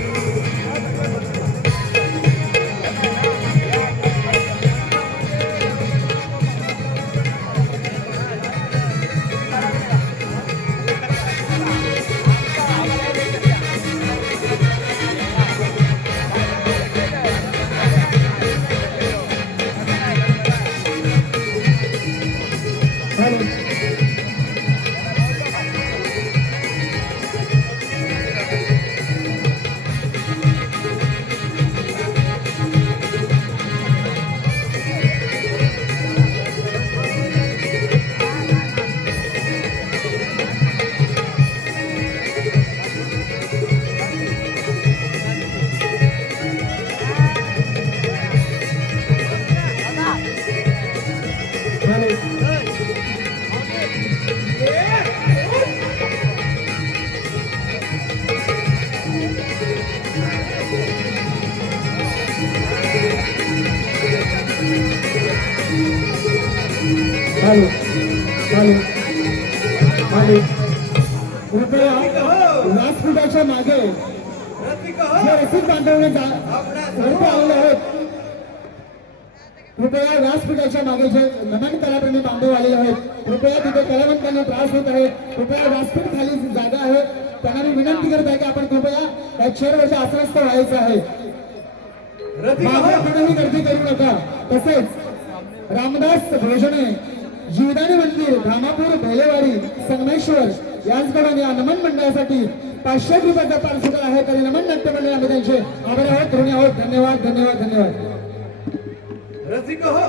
चालू चालू चालू कृपया व्यासपीठाच्या मागे जे रसिक बांधवने साहित्य आलेले आहेत कृपया व्यासपीठाच्या मागे जे नमन कलाप्रेमी बांधव आलेले आहेत कृपया तिथे कलावंतांना त्रास होत आहे कृपया व्यासपीठ खाली जागा आहे त्यांना मी विनंती करत आहे की आपण कृपया या चेअरवरच्या आसनस्थ व्हायचं आहे मागे कोणीही गर्दी करू नका तसेच रामदास भोजने जीवदानी मंदिर धामापूर बेलेवाडी संगमेश्वर यांच्याकडून या नमन मंडळासाठी 500 रुपयाचा पारितोषिक आहे तरी नमन नाट्य मंडळ आम्ही त्यांचे आभारी आहोत ऋणी आहोत धन्यवाद धन्यवाद धन्यवाद रसिक हो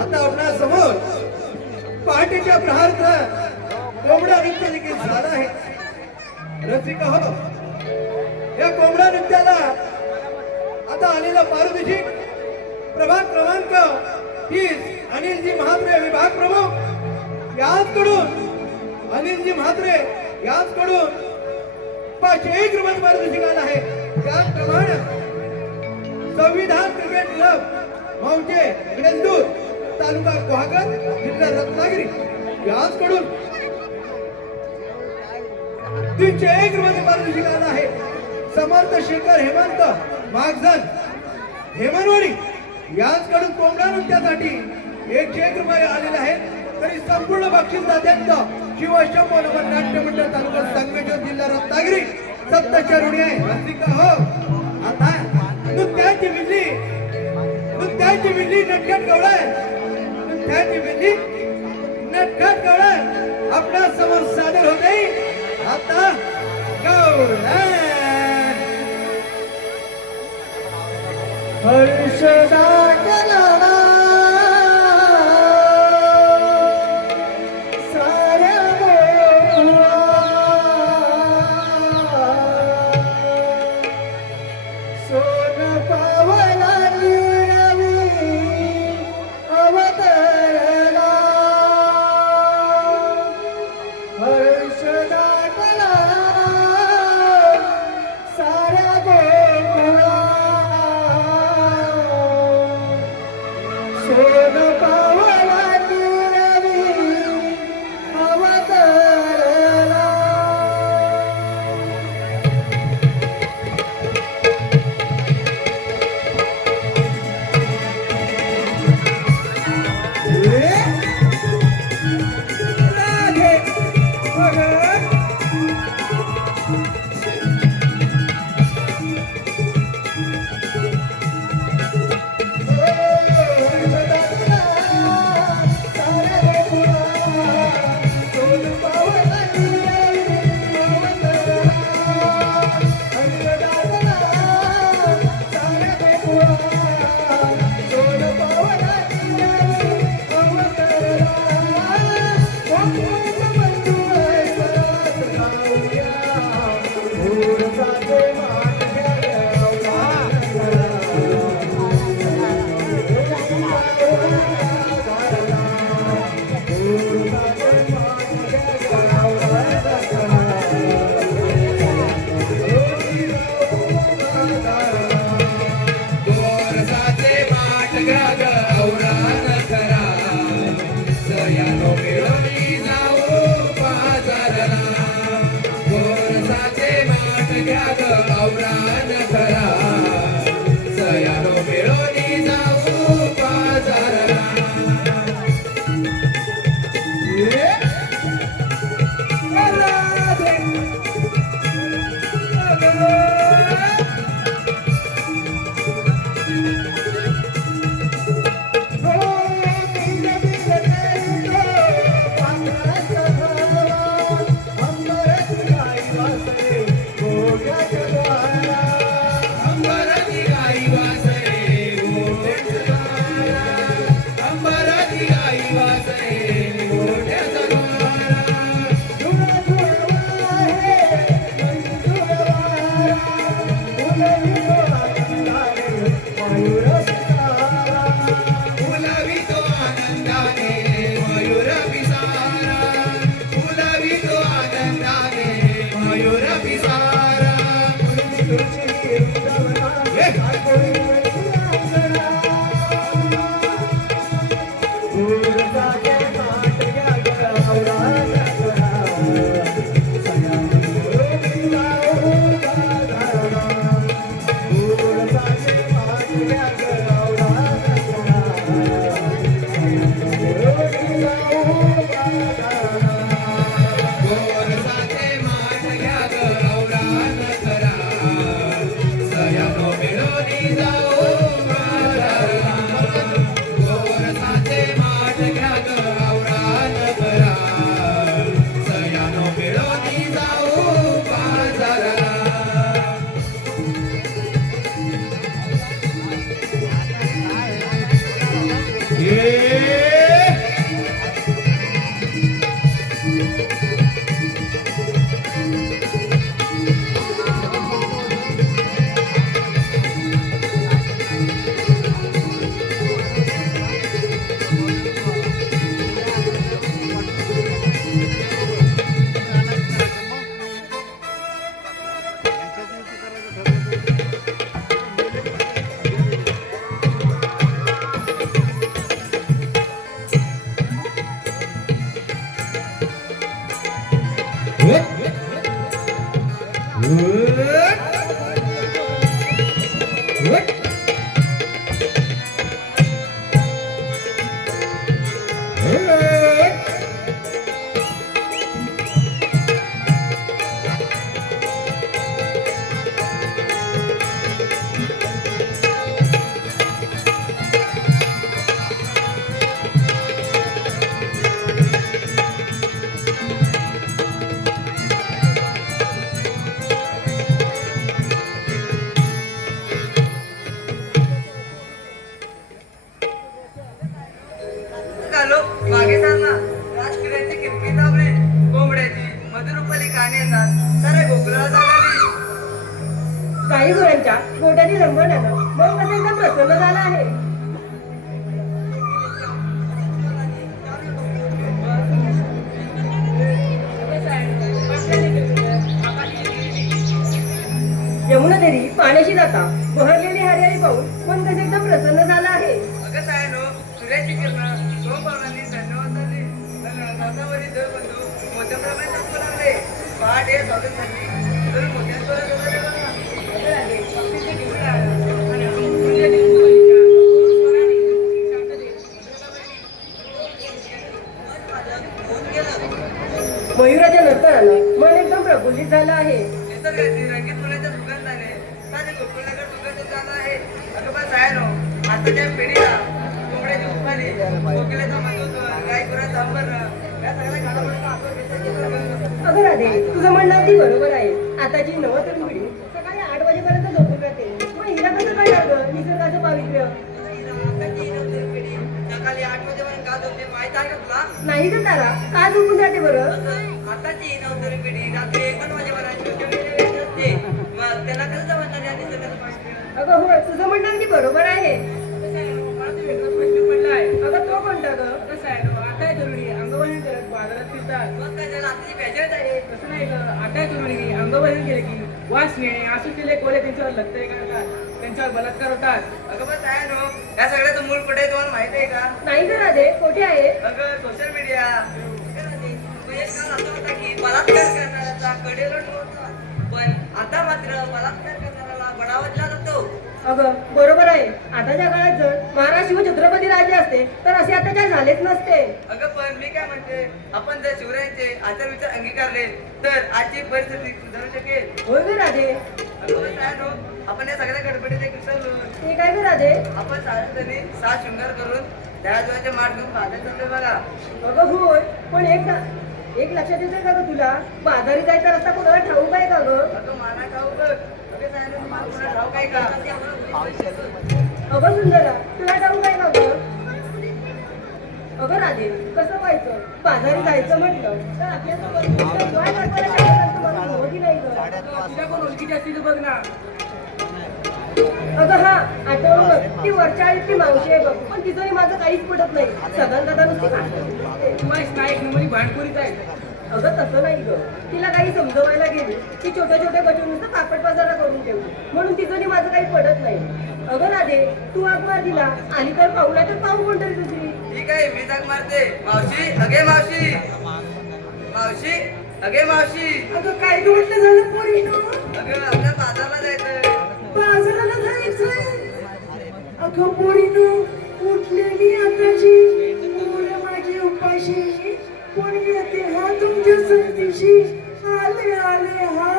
आता आपल्या समोर पहाटेच्या प्रहारचा कोंबडा नृत्य देखील झाला आहे रसिक हो या कोंबडा नृत्याला आता आलेला पारितोषिक प्रभाग क्रमांक 30 अनिलजी म्हात्रे विभाग प्रमुख याचकडून अनिलजी म्हात्रे याचकडून 501 रुपये पारितोषिक आलं आहे त्याचप्रमाणे संविधान क्रिकेट क्लब मौजे गंदूर तालुका गुहागर जिल्हा रत्नागिरी याचकडून 301 मध्ये पारितोषिक आलं आहे. समर्थ शेखर हेमंत मागजन हेमनवाडी याचकडून कोंबडा नृत्यासाठी 101 रुपये आलेले आहेत. तरी संपूर्ण बक्षीस दात्यांत शिवशंभो नमन नाट्य मंडळ तालुका संगमेश्वर जिल्हा रत्नागिरी 70 ऋणी आहे. रसिका हो आता नृत्याची विल्ली नटखट गवळाय नृत्याची विल्ली नटखट गवळाय आपल्या समोर सादर होते. आता गवळाय हर्षदाटला साऱ्या गोकुळा सोन पावला निरवी अवतरला हर्षदाटला साऱ्या गोकुळा सोन पावला निरवी अवतरला. राधे भगत हॅलो मागे सांग ना राजकिऱ्याची किरकी थांबली कोंबड्याची मधुरूपाली काने येतात सारे गोकुळाला जागाली काही गुरांच्या गोट्याने रंगवण्यानं मन कसं एकदम प्रसन्न झालं आहे यमुना देवी पाण्याशी जाता बहरलेली हरियाळी पाहून मन कसं एकदम प्रसन्न झालं आहे अगं सायनो सूर्याची किरण सोमपावनांनी धन्यवादांनी नवसावरी दर बंधू मोत्याप्रमाणे चमकू लागले पहाट हे स्वागतांनी तर मोत्यांवर मयुराच्या नर्तनानं मन एकदम प्रफुल्लित झालं आहे निसर्गातील रंगीत फुलाच्या सुगंधाने सारे गोकुळनगर सुगंधित झालं आहे अगं बा सायनो आताच्या पिढीला कोंबड्याची उपाली कोकिलेचा मधुत्व गायगुराचं अंबरण या सगळ्या घडामोडींना आठवण घेतल्याची अगं राधे तुझं म्हणणं अगदी बरोबर आहे आताची नवतरुण पिढी सकाळी 8 वाजेपर्यंत झोपून राहते मग हिला कसं काय लागलं निसर्गाचं पावित्र्य सकाळी 8 वाजेपर्यंत का झोपते माहित आहे का तुला नाही का तारा का झोपून राहते बरं आताची नवतरुण पिढी रात्री 1-2 वाजेपर्यंत असते मग त्याला कसं जमणार या निसर्गाचं पावित्र्य अगं होय तुझं म्हणणं अगदी बरोबर आहे अगं तो कोणता ग कसं आहे आता जरुरी अंगवळणी करत बाजारात फिरतात मग काय त्याला आताची फॅशन आहे तसं नाही ग आता जरुरी अंगवळणी केले की वास नेणे असू केले कोले त्यांच्यावर लग्न करतात त्यांच्यावर बलात्कार होतात अगं बस आहे नो या सगळ्याचं मूळ कुठे आहे तुम्हाला माहिती आहे का नाही का राधे कुठे आहे अगं सोशल मीडिया तू एक काळ असं होता की बलात्कार करणाऱ्याचा कडेलोट होता पण आता मात्र बलात्कार करणाऱ्याला बढावला जातो अगं बरोबर आहे आताच्या काळात जर महाराज शिव छत्रपती राजे असते तर असे अत्याचार झालेच नसते अगं पण मी काय म्हणते आपण जर शिवरायांचे आचार विचार अंगीकारले तर आजची परिस्थिती सुधारू शकेल होय ग राधे आपण या सगळ्या गडबडीत एक विसरलो ते काय ग राधे आपण साऱ्यांनी 7 शृंगार करून त्या जोच्या माठ घेऊन बाजार चाललोय बघा अगं होय पण एक लक्षात येतंय का ग तुला बाजारी जायचा रस्ता कोणाला ठाऊक आहे का ग अगं माना ठाऊक ठाऊक आहे का अगं सुंदरा तुला ठाऊक आहे का ग अगं राधे कसं व्हायचं बाजारी जायचं म्हटलं तर आपल्यासोबत नाही तिला कोण ओळखीची असती तर बघ ना अगं हा आठवण बघ ती वरच्या आळीतली मावशी आहे बघ पण तिचं माझं काहीच पटत नाही सगळ्यात दादा नुसती नाईक नंबरी भांडखोरीच आहे अगं तसं नाही ग तिला काही समजवायला गेली ती छोट्या छोट्या बचून नुसतं पापड बाजारा करून ठेवली म्हणून तिचं माझं काही पडत नाही अगं राधे तू आग मार दिला आली तर पाहूला तर पाहू कोणतरी दुसरी ठीक आहे मी जाग मारते मावशी अगे मावशी मावशी अगे मावशी अगं काय तू म्हटलं झालं पोरीनो अगं आपल्या बाजारला जायचंय बाजाराला जायचंय अगं पोरीनो उठलेली आताची मुलं माझी उपाशी कोण येते हा तुमच्या संतीशी आले आले हा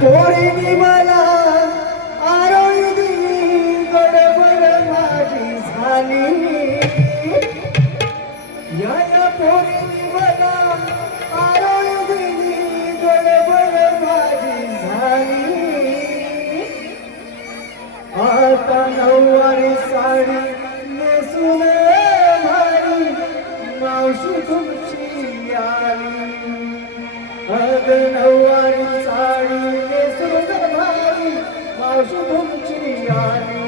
पोरीनी मला आरोळी दिली गडबड माझी झाली या पोरीनी मला आरोळी दिली गडबड माझी झाली आता नऊवारी साडी नेसून भारी मावशी तुमची आली अग नऊवारी साडी नेसून भारी मावशी तुमची आली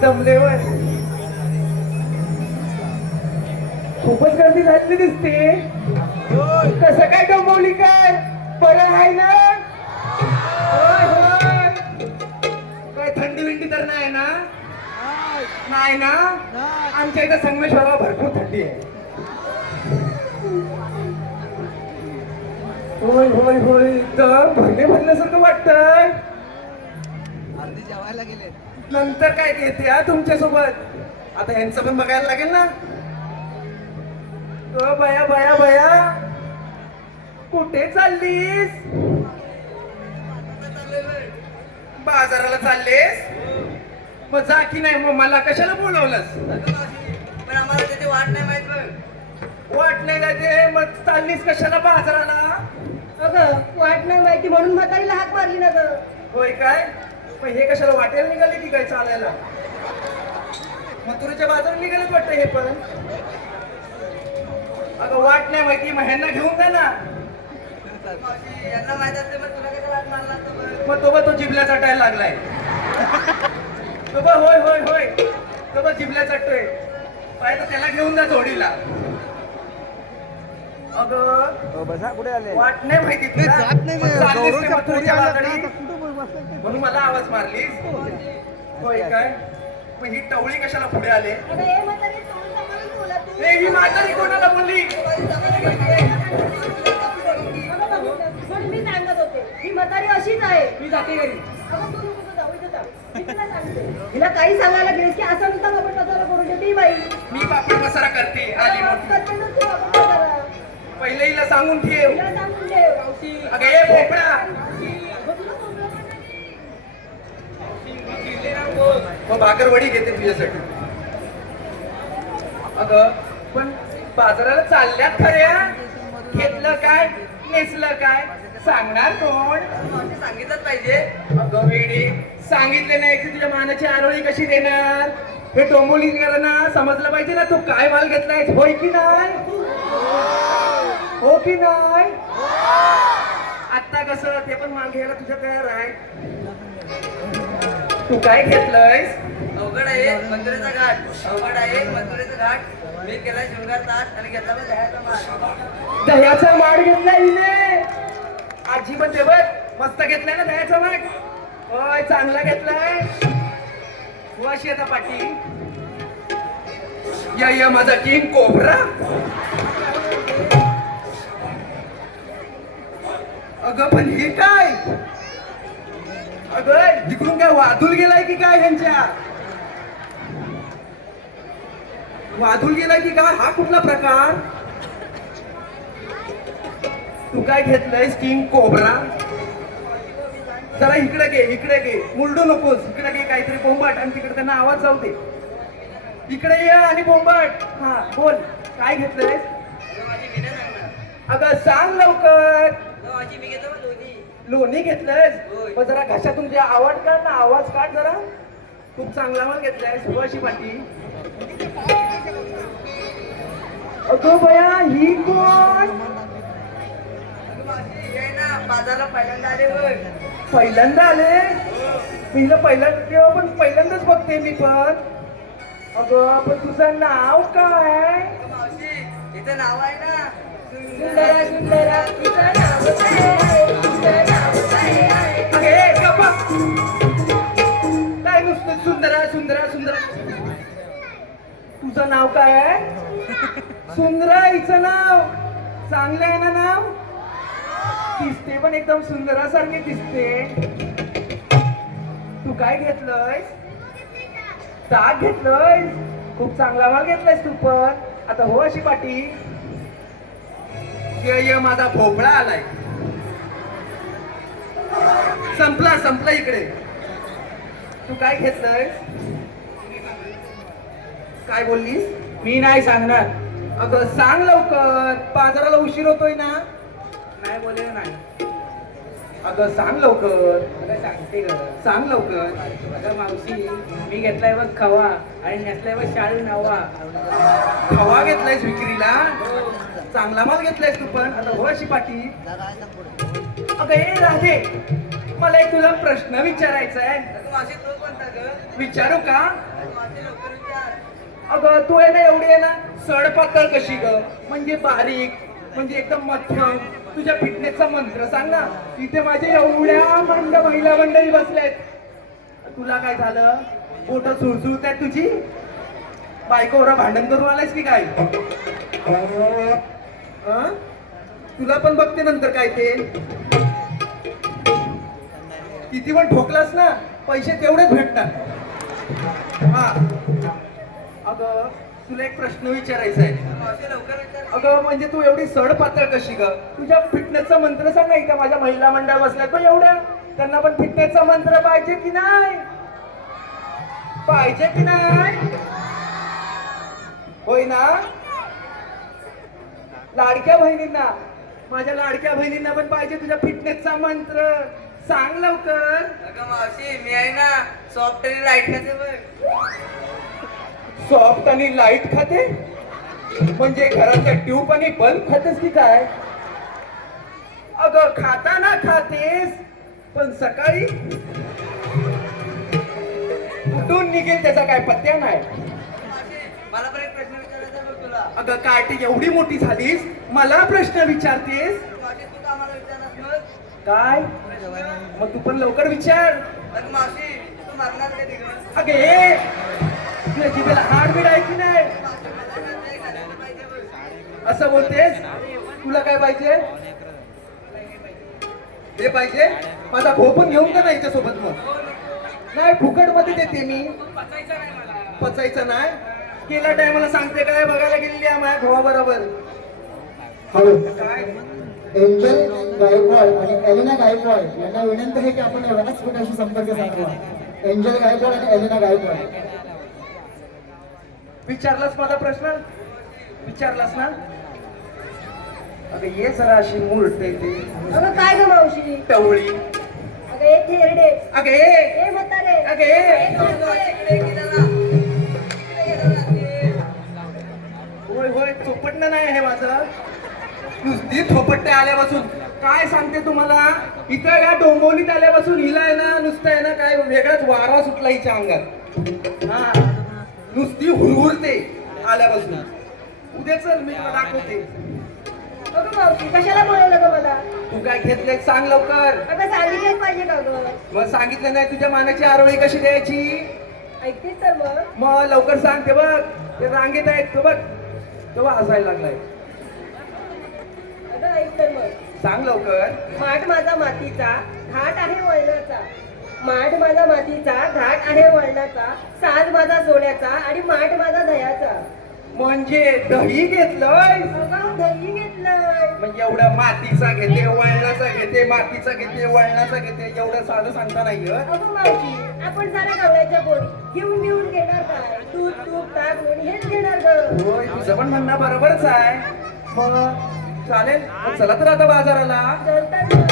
जमले होय. खूपच गर्दी झालेली दिसते. कसं काय गमवली काय? बरं आहे ना? होय होय. काय थंडी विंडी तर नाही ना? नाही ना? आमच्या इथं संगमेश्वराला भरपूर थंडी आहे. होय होय होय तर भरणे भरल्यासारखं वाटतंय. अर्धी जेवायला गेले. नंतर काय येते हा तुमच्या सोबत. आता ह्यांचं पण बघायला लागेल ना. बया बया बया कुठे चाललीस? बाजाराला चाललीस? मग जा की नाही. मग मला कशाला बोलवलंस? पण आम्हाला त्याची वाट नाही माहित बघ. वाट नाही जाते. मग चाललीस कशाला बाजाराला? अगं वाट नाही माहिती म्हणून म्हातारीला हाक मारली ना ग. होय काय? मग हे कशाला वाटेल निघाले की काय चालायला? मथुरेच्या बाजारात निघालेच वाटतं हे पण. अगं वाट नाही माहिती मग ह्यांना घेऊन जा ना. यांना माहित असते पण तुला काय वाट मारला असतं बघ. मग तो जिबल्या चाटायला लागलाय. तो होय होय होय तो जिबल्या चाटतोय. पाहिजे त्याला घेऊन जा जोडीला. अगं बसा कुठे आले? वाट नाही माहिती तुला? मग चाललीस ते मथुरेच्या बाजारी म्हणून मला आवाज मारलीस? होय काय? मग ही टवळी कशाला पुढे आले? अगं हे म्हातारी तोंड सांभाळून बोला तू. ए, ही म्हातारी कोणाला बोलली? अगं बघितलं, म्हणून मी सांगत होते ही म्हातारी अशीच आहे. मी जाते घरी. अगं तू नको जाऊ, इथं थांब. मी तुला सांगते हिला काही सांगायला गेलीस की असं नुसतं आपण पसारा करून देते ही बाई. मी बापा पसारा करते आली मोठी. करते ना तू आपण पसारा. पहिले हिला सांगून ठेव. हिला सांगून ठेव. अगं ये भोपळा. अगं तुला समजलं पण नाही. मग भाकरवडी घेते तुझ्यासाठी. अगं पण बाजाराला चालल्यात खऱ्या. घेतलं काय नेसलं काय सांगणार कोण? सांगितलंच पाहिजे. अगं वेडी सांगितले नाही की तुझ्या मानाची आरोळी कशी देणार? हे डोंबोली करणं समजलं पाहिजे ना. तू काय माल घेतलाय? होय की नाही? हो की नाही? आता कसं ते पण माल घ्यायला तुझ्या तयार आहे. तू काय घेतलंयस? अवघड आहे मथुरेचा घाट. अवघड आहे मथुरेचा घाट. मी केला शृंगार ताट आणि घेतला पण दह्याचा माठ. दह्याचा माठ घेतलाय हिने. आजी पण ते बघ मस्त घेतलाय ना दह्याचा माठ. होय चांगला घेतलाय. वाशी आता पाटी. या माझा किंग कोबरा. अगं पण हे काय? अगं जिकडून काय वादूल गेलाय की काय ह्यांच्या? वादूल गेलाय की काय? हा कुठला प्रकार? तू काय घेतलंयस किंग कोबरा? जरा इकडे घे इकडे घे. मुलडू नकोस. इकडे घे काहीतरी बोंबाट आणि तिकडे त्यांना आवाज जाऊ दे. इकडे ये आणि बोंबाट. हा बोल काय घेतलंयस? माझी मी नाही सांगणार. अगं सांग लवकर. माझी मी घेतो लोणी. लोणी घेतलंयस? होय. मग जरा घशातून जे आवाज काढ ना. आवाज काढ जरा. खूप चांगला माल घेतलायस. अशी पाटी. अगं बया ही कोण? बाजारला पहिल्यांदा आले बघ. पहिल्यांदा आले? पहिलं पहिल्यांदा पण पहिल्यांदाच बघते मी पण. अगं पण तुझं नाव काय? मावशी इथं नाव आहे ना. सुंदरा सुंदरा तिचं नाव काय आहे? तिचं नाव काय आहे? अगे गप्पा. काय नुसतं सुंदरा सुंदरा सुंदरा. तुझं नाव काय आहे? सुंदरा. हिचं नाव चांगलं आहे ना नाव? दिसते पण एकदम सुंदरासारखी दिसते. तू काय घेतलंयस? ताक घेतलंयस? खूप चांगला माल घेतलायस तू पण. आता हो अशी पाटी. ये माझा भोपळा आलाय. संपला संपला इकडे. तू काय घेतलंयस? काय बोललीस? मी नाही सांगणार. अगं सांग लवकर, बाजाराला उशीर होतोय ना. नाही बोलले नाही. अगं सांग लवकर, आता सांगते ग. सांग लवकर. अगं मावशी, मी घेतलाय बघ खवा आणि नेसलाय बघ शाळू नवा. खवा घेतलायस विक्रीला? चांगला माल घेतलायस तू पण. आता हो अशी पाटी. अगं ए राधे, मला एक तुला प्रश्न विचारायचा आहे. अगं मावशी तू कोणता ग? विचारू का? अगं मावशी लवकर विचार. अगं तू आहे ना एवढी आहे ना सडपातळ कशी ग? म्हणजे बारीक, म्हणजे एकदम मध्यम. तुझ्या फिटनेसचा मंत्र सांग ना. इथे माझे एवढ्या महिला मंडळी बसल्यात. तुला काय झालं? बोट सुळसुळत आहेत तुझी? बायकोवर भांडण करून आलायस की काय? हं? तुला पण बघते नंतर काय ते. किती पण ठोकलास ना, पैसे तेवढेच भेटणार. हा. अगं तुला एक प्रश्न विचारायचा आहे. मावशी लवकर विचार. अगं म्हणजे तू एवढी सड पातळ कशी ग? तुझ्या फिटनेसचा मंत्र सांग ना. इथं माझ्या महिला मंडळ बसल्यात पण एवढ्या. त्यांना पण फिटनेसचा मंत्र पाहिजे की नाही? पाहिजे की नाही? होय ना? लाडक्या बहिणींना, माझ्या लाडक्या बहिणींना पण पाहिजे तुझ्या फिटनेसचा मंत्र. सांग लवकर. अगं मावशी मी आहे ना सॉफ्ट आणि लाईट खाते बघ. सॉफ्ट आणि लाईट खाते? म्हणजे घरातल्या ट्यूब आणि बल्ब खातेस की काय? अगं खाताना खातेस पण सकाळी कुठून निघेल त्याचा काय पत्त्या नाही. मावशी मला पण एक प्रश्न विचारायचा आहे बघ तुला. अगं काठी एवढी मोठी झालीस मला प्रश्न विचारतेस? मावशी तू का मला विचारणार मग? काय? मग तू पण लवकर विचार. अगं मावशी तू मारणार कधी ग? अगे तुला जिभेला हाड बीड आहे की नाही? मावशी मला नाही घालायला पाहिजे बघ. असं बोलतेस? तुला काय पाहिजे? हे पाहिजे? माझा भाऊ पण घेऊन का नाही सोबत? मग नाही फुकट मध्ये देते मी. पचायचं नाही मला. पचायचं नाही? गेल्या टायमाला सांगते काय बघायला गेलेली आहे माझ्या भावा बरोबर. हॅलो, काय? एंजल गायकवाड आणि एलिना गायकवाड यांना विनंती आहे की आपण व्यासपीठाशी संपर्क साधावा. एंजल गायकवाड आणि एलिना गायकवाड. विचारलास माझा प्रश्न? विचारलास ना? अगं ये जरा अशी मूर्त येते अगं काय ग मावशी? टवळी. अगं एक थेरडे, अगं ये. ए म्हातारे, अगं ये. ए मावशी. इकडे गेला ना. इकडे गेला ना ते. होय होय चोपटणं नाही आहे माझं. नुसती थोपट्टे आल्यापासून काय सांगते तुम्हाला. इथं या डोंबोलीत आल्यापासून हिला आहे ना नुसतं आहे ना काय वेगळाच वारा सुटला हिच्या अंगात. हा नुसती हुरहुरते आल्यापासून. उद्या चल मी तुला दाखवते. अगं मावशी कशाला बोलवलं ग मला? तू काय घेतलंय सांग लवकर. अगं सांगितलंच पाहिजे का ग? मग सांगितलं नाही तुझ्या मानाची आरोळी कशी द्यायची? ऐकतेस तर मग? मग लवकर सांग. ते बघ ते रांगेत आहेत तो बघ तेव्हा हसायला लागलाय. अगं ऐक तर मग. सांग लवकर. माठ माझा मातीचा, घाट आहे वळणाचा. माठ माझा मातीचा, घाट आहे वळणाचा. साज माझा सोन्याचा आणि माठ माझा दह्याचा. म्हणजे दही घेतलंय? अगं दही घेतलंय. म्हणजे एवढं मातीचा घेते वळणाचा घेते मातीचा घेते वळणाचा घेते एवढं साधं सांगता नाही हं? अगं मावशी आपण साऱ्या गवळ्याच्या पोरी घेऊन घेऊन घेणार काय? दूध तूप ताक लोणी हेच घेणार ग. होय तुझं पण म्हणणं बरोबरच आहे. मग चालेल मग चला तर आता बाजाराला. चलतात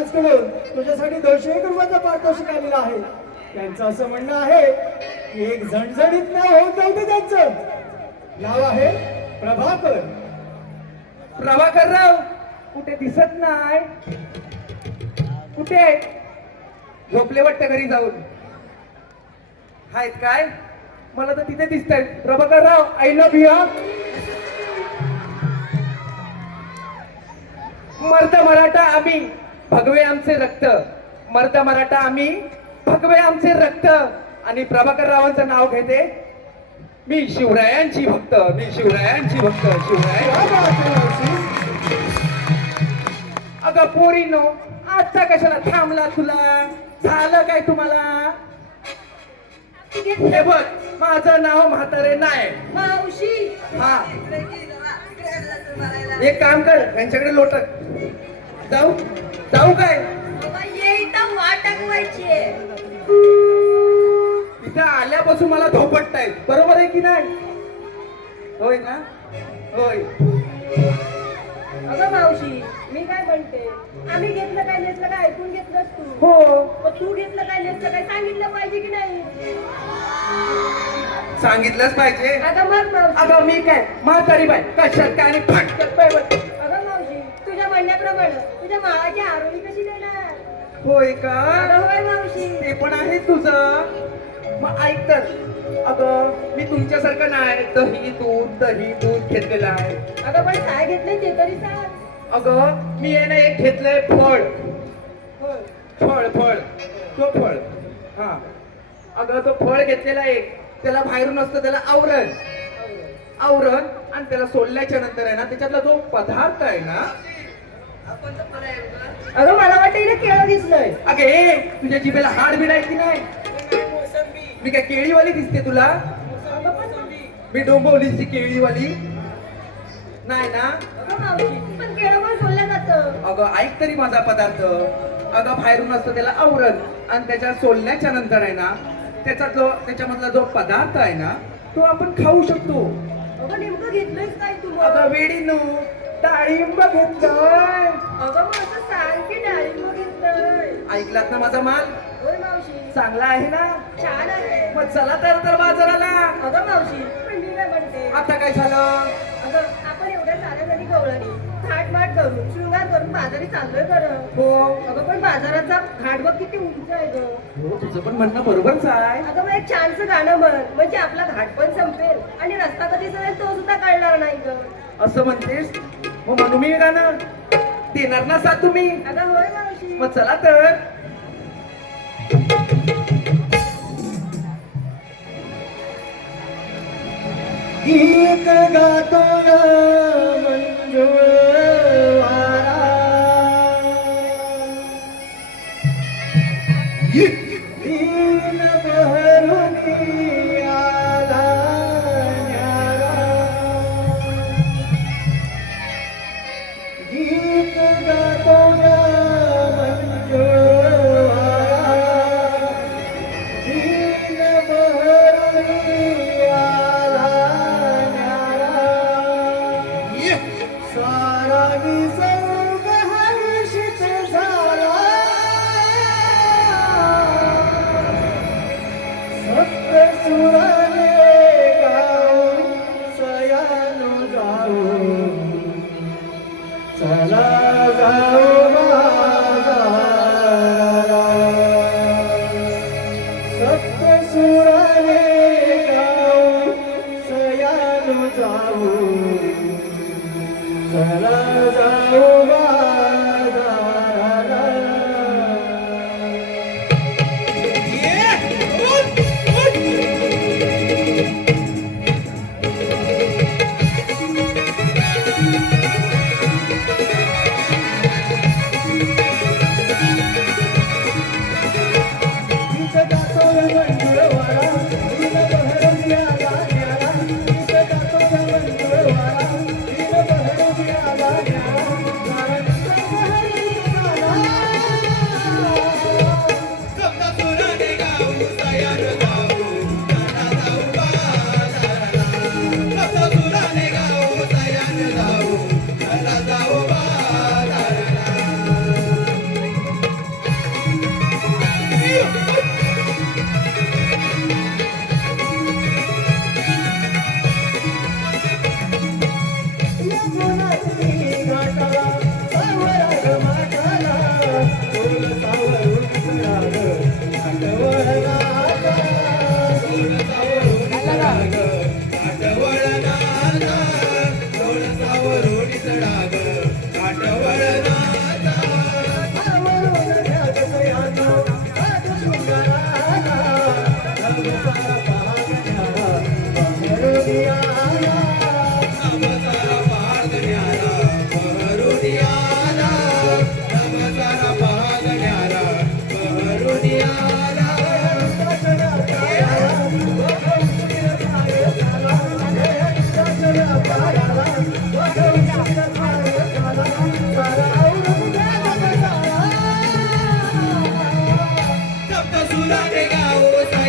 महाराजकडून तुझ्यासाठी 201 रुपयाचा पारितोषिक आलेला आहे. त्यांचं असं म्हणणं आहे की एक झणझणीत नाव होत नव्हतं. त्यांचं नाव आहे प्रभाकर. प्रभाकरराव कुठे दिसत नाही. कुठे झोपले वाटतं घरी जाऊन. आहेत काय? मला तर तिथे दिसत आहेत. Prabhakar Rao I love you. मर्द मराठा आम्ही भगवे आमचे रक्त. मर्द मराठा आम्ही भगवे आमचे रक्त. आणि प्रभाकररावांचं नाव घेते मी शिवरायांची भक्त. मी शिवरायांची भक्त. शिवराय. अगं पोरीनो आता कशाला थांबला तुला? झालं काय तुम्हाला? हे बघ माझं नाव म्हातारे नाही. मावशी हा एक काम कर यांच्याकडे लोटक. जाऊ जाऊ काय? ये इथं वाट टाकवायची. इथे आल्यापासून मला धोपटतायत. बरोबर आहे की नाही? होय ना? होय. अगं मावशी मी काय म्हणते, आम्ही घेतलं काय नेसलं काय ऐकून घेतलंस तू. हो. मग तू घेतलं काय नेसलं काय सांगितलं पाहिजे की नाही. सांगितलंच पाहिजे. अगं मग मावशी. अगं मी काय म्हातारी बाय कशात काय आणि फटकत पाय बघ. अगं मावशी तुझ्या म्हणण्याप्रमाणे तुझ्या मावाची आरोळी कशी देणार. होय का? अगं होय मावशी. ते पण आहे तुझं. मग ऐक तर अगं मी तुमच्यासारखं नाही दही दूध घेतलेलं आहे. अगं पण काय घेतलंय ते तरी सांग. अगं मी आहे ना एक घेतलंय फळ. फळ फळ तो फळ. हा अगं तो फळ घेतलेला एक. त्याला बाहेरून असतं त्याला आवरण. आवरण आणि त्याला सोडल्याच्या नंतर आहे ना त्याच्यातला जो पदार्थ आहे ना. अगं मला वाटतं हिने केळं दिसलंय. अगे ए, तुझ्या जिभेला हाड बीड आहे की नाही? मी काय केळीवाली दिसते तुला? मी डोंबवलीची केळीवाली नाही ना. अगं मावशी पण केळं पण सोडलं जातं. अगं ऐक तरी माझा पदार्थ. अगं बाहेरून असतं त्याला आवरण आणि त्याच्या सोलण्याच्या नंतर आहे ना त्याच्यामधला जो पदार्थ आहे ना तो आपण खाऊ शकतो. अगं नेमकं घेतलंयच काय तू मग? अगं वेडीनो डाळिंब घेतलंय. अगं मग असं सांग की डाळिंब घेतलंय. ऐकलात ना माझा माल? होय मावशी. चांगला आहे ना? छान आहे. मग चला तर बाजाराला. अगं मावशी पण मी काय म्हणते, आता काय झालं? अगं आपण एवढ्या साऱ्या जणी गवळणी थाटमाट करून शृंगार करून बाजारी चाललोय खरं. हो. अगं पण बाजाराचा घाट बघ किती उंच आहे गं. हो तुझं पण म्हणणं बरोबरच आहे. अगं मग एक छानसं गाणं म्हण म्हणजे आपला घाट पण संपेल आणि रस्ता कधी सरेल तो सुद्धा कळणार नाही ग. असं म्हणतेस? मग म्हणू मी गाणं देणार ना साथ तुम्ही? अगं होय मावशी. मग चला तर. गीत गातो मंजुळ वारा. दीन बहरुनी आला न्यारा. गीत गातो मंजुळ वारा. दीन बहरुनी आला न्यारा. सारा निसर्ग हर्षित झाला. सप्त सुराने गाऊ सयानु जाऊ. चला जाऊ बाजाराला. सप्त सुराने गाऊ सयानु जाऊ. चला जाऊ बाजाराला. गीत गातो मंजुळ वारा. दीन बहरुनी आला न्यारा. गीत गातो मंजुळ वारा. दीन बहरुनी आला न्यारा. सारा निसर्ग हर्षित झाला.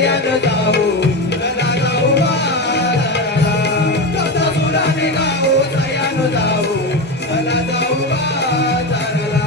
सयान जाऊ चला जाऊ बाजाराला सप्तसुराने गाऊ सयान जाऊ चला जाऊ बाजाराला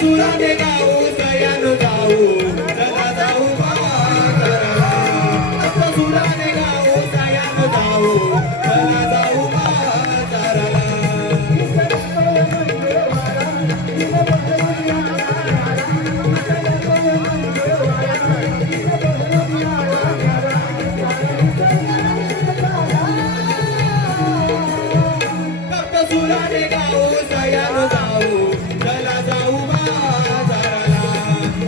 सुराने गाऊ सयान जाऊ चला जाऊ बाजाराला सप्तसुराने गाऊ सयान जाऊ चला जाऊ बाजाराला सप्तसुराने गाऊ सयान जाऊ चला जाऊ बाजाराला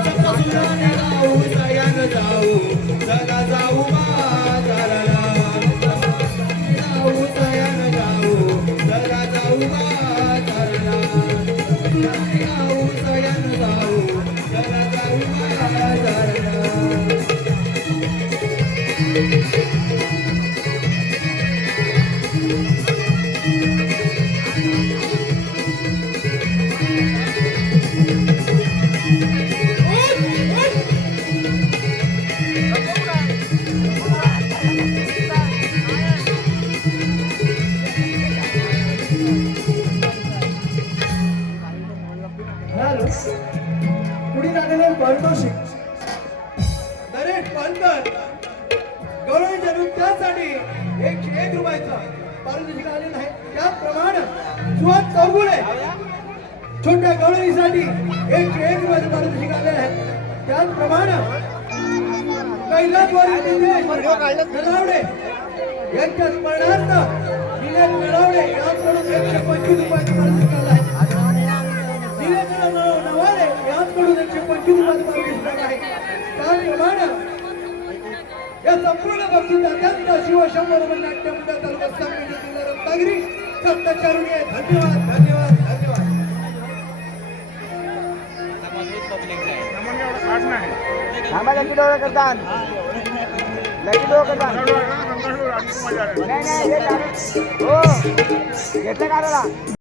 सप्तसुराने गाऊ सयान जाऊ चला जाऊ बाजाराला जाऊ सयान जाऊ चला जाऊ बाजाराला सप्तसुराने गाऊ सयान जाऊ चला जाऊ बाजाराला पुढील आलेले पारितोषिक नरेश पानकर गवळणीच्या नृत्यासाठी 101 रुपयाचा पारितोषिक आलेलं आहे. त्याचप्रमाणे सुहास चौगुले छोट्या गवळणीसाठी 101 रुपयाचं पारितोषिक आलेलं आहे. त्याचप्रमाणे कैलासवाडी नलावडे यांच्या स्मरणार्थ निलेश नलावडे यांच्याकडून 125 रुपयाचं पारितोषिक आलं आहे. नवाले यांकडून 125 रुपयाचं पारितोषिक आहे. त्याचप्रमाणे या संपूर्ण भक्तीचा अत्यंत शिवशंभर नाट्य मंडळ तालुका समिती जिल्हा रत्नागिरी सप्तचारुणी आहे. धन्यवाद धन्यवाद धन्यवाद. लकी डोळे करतात नाही हो घेतलं का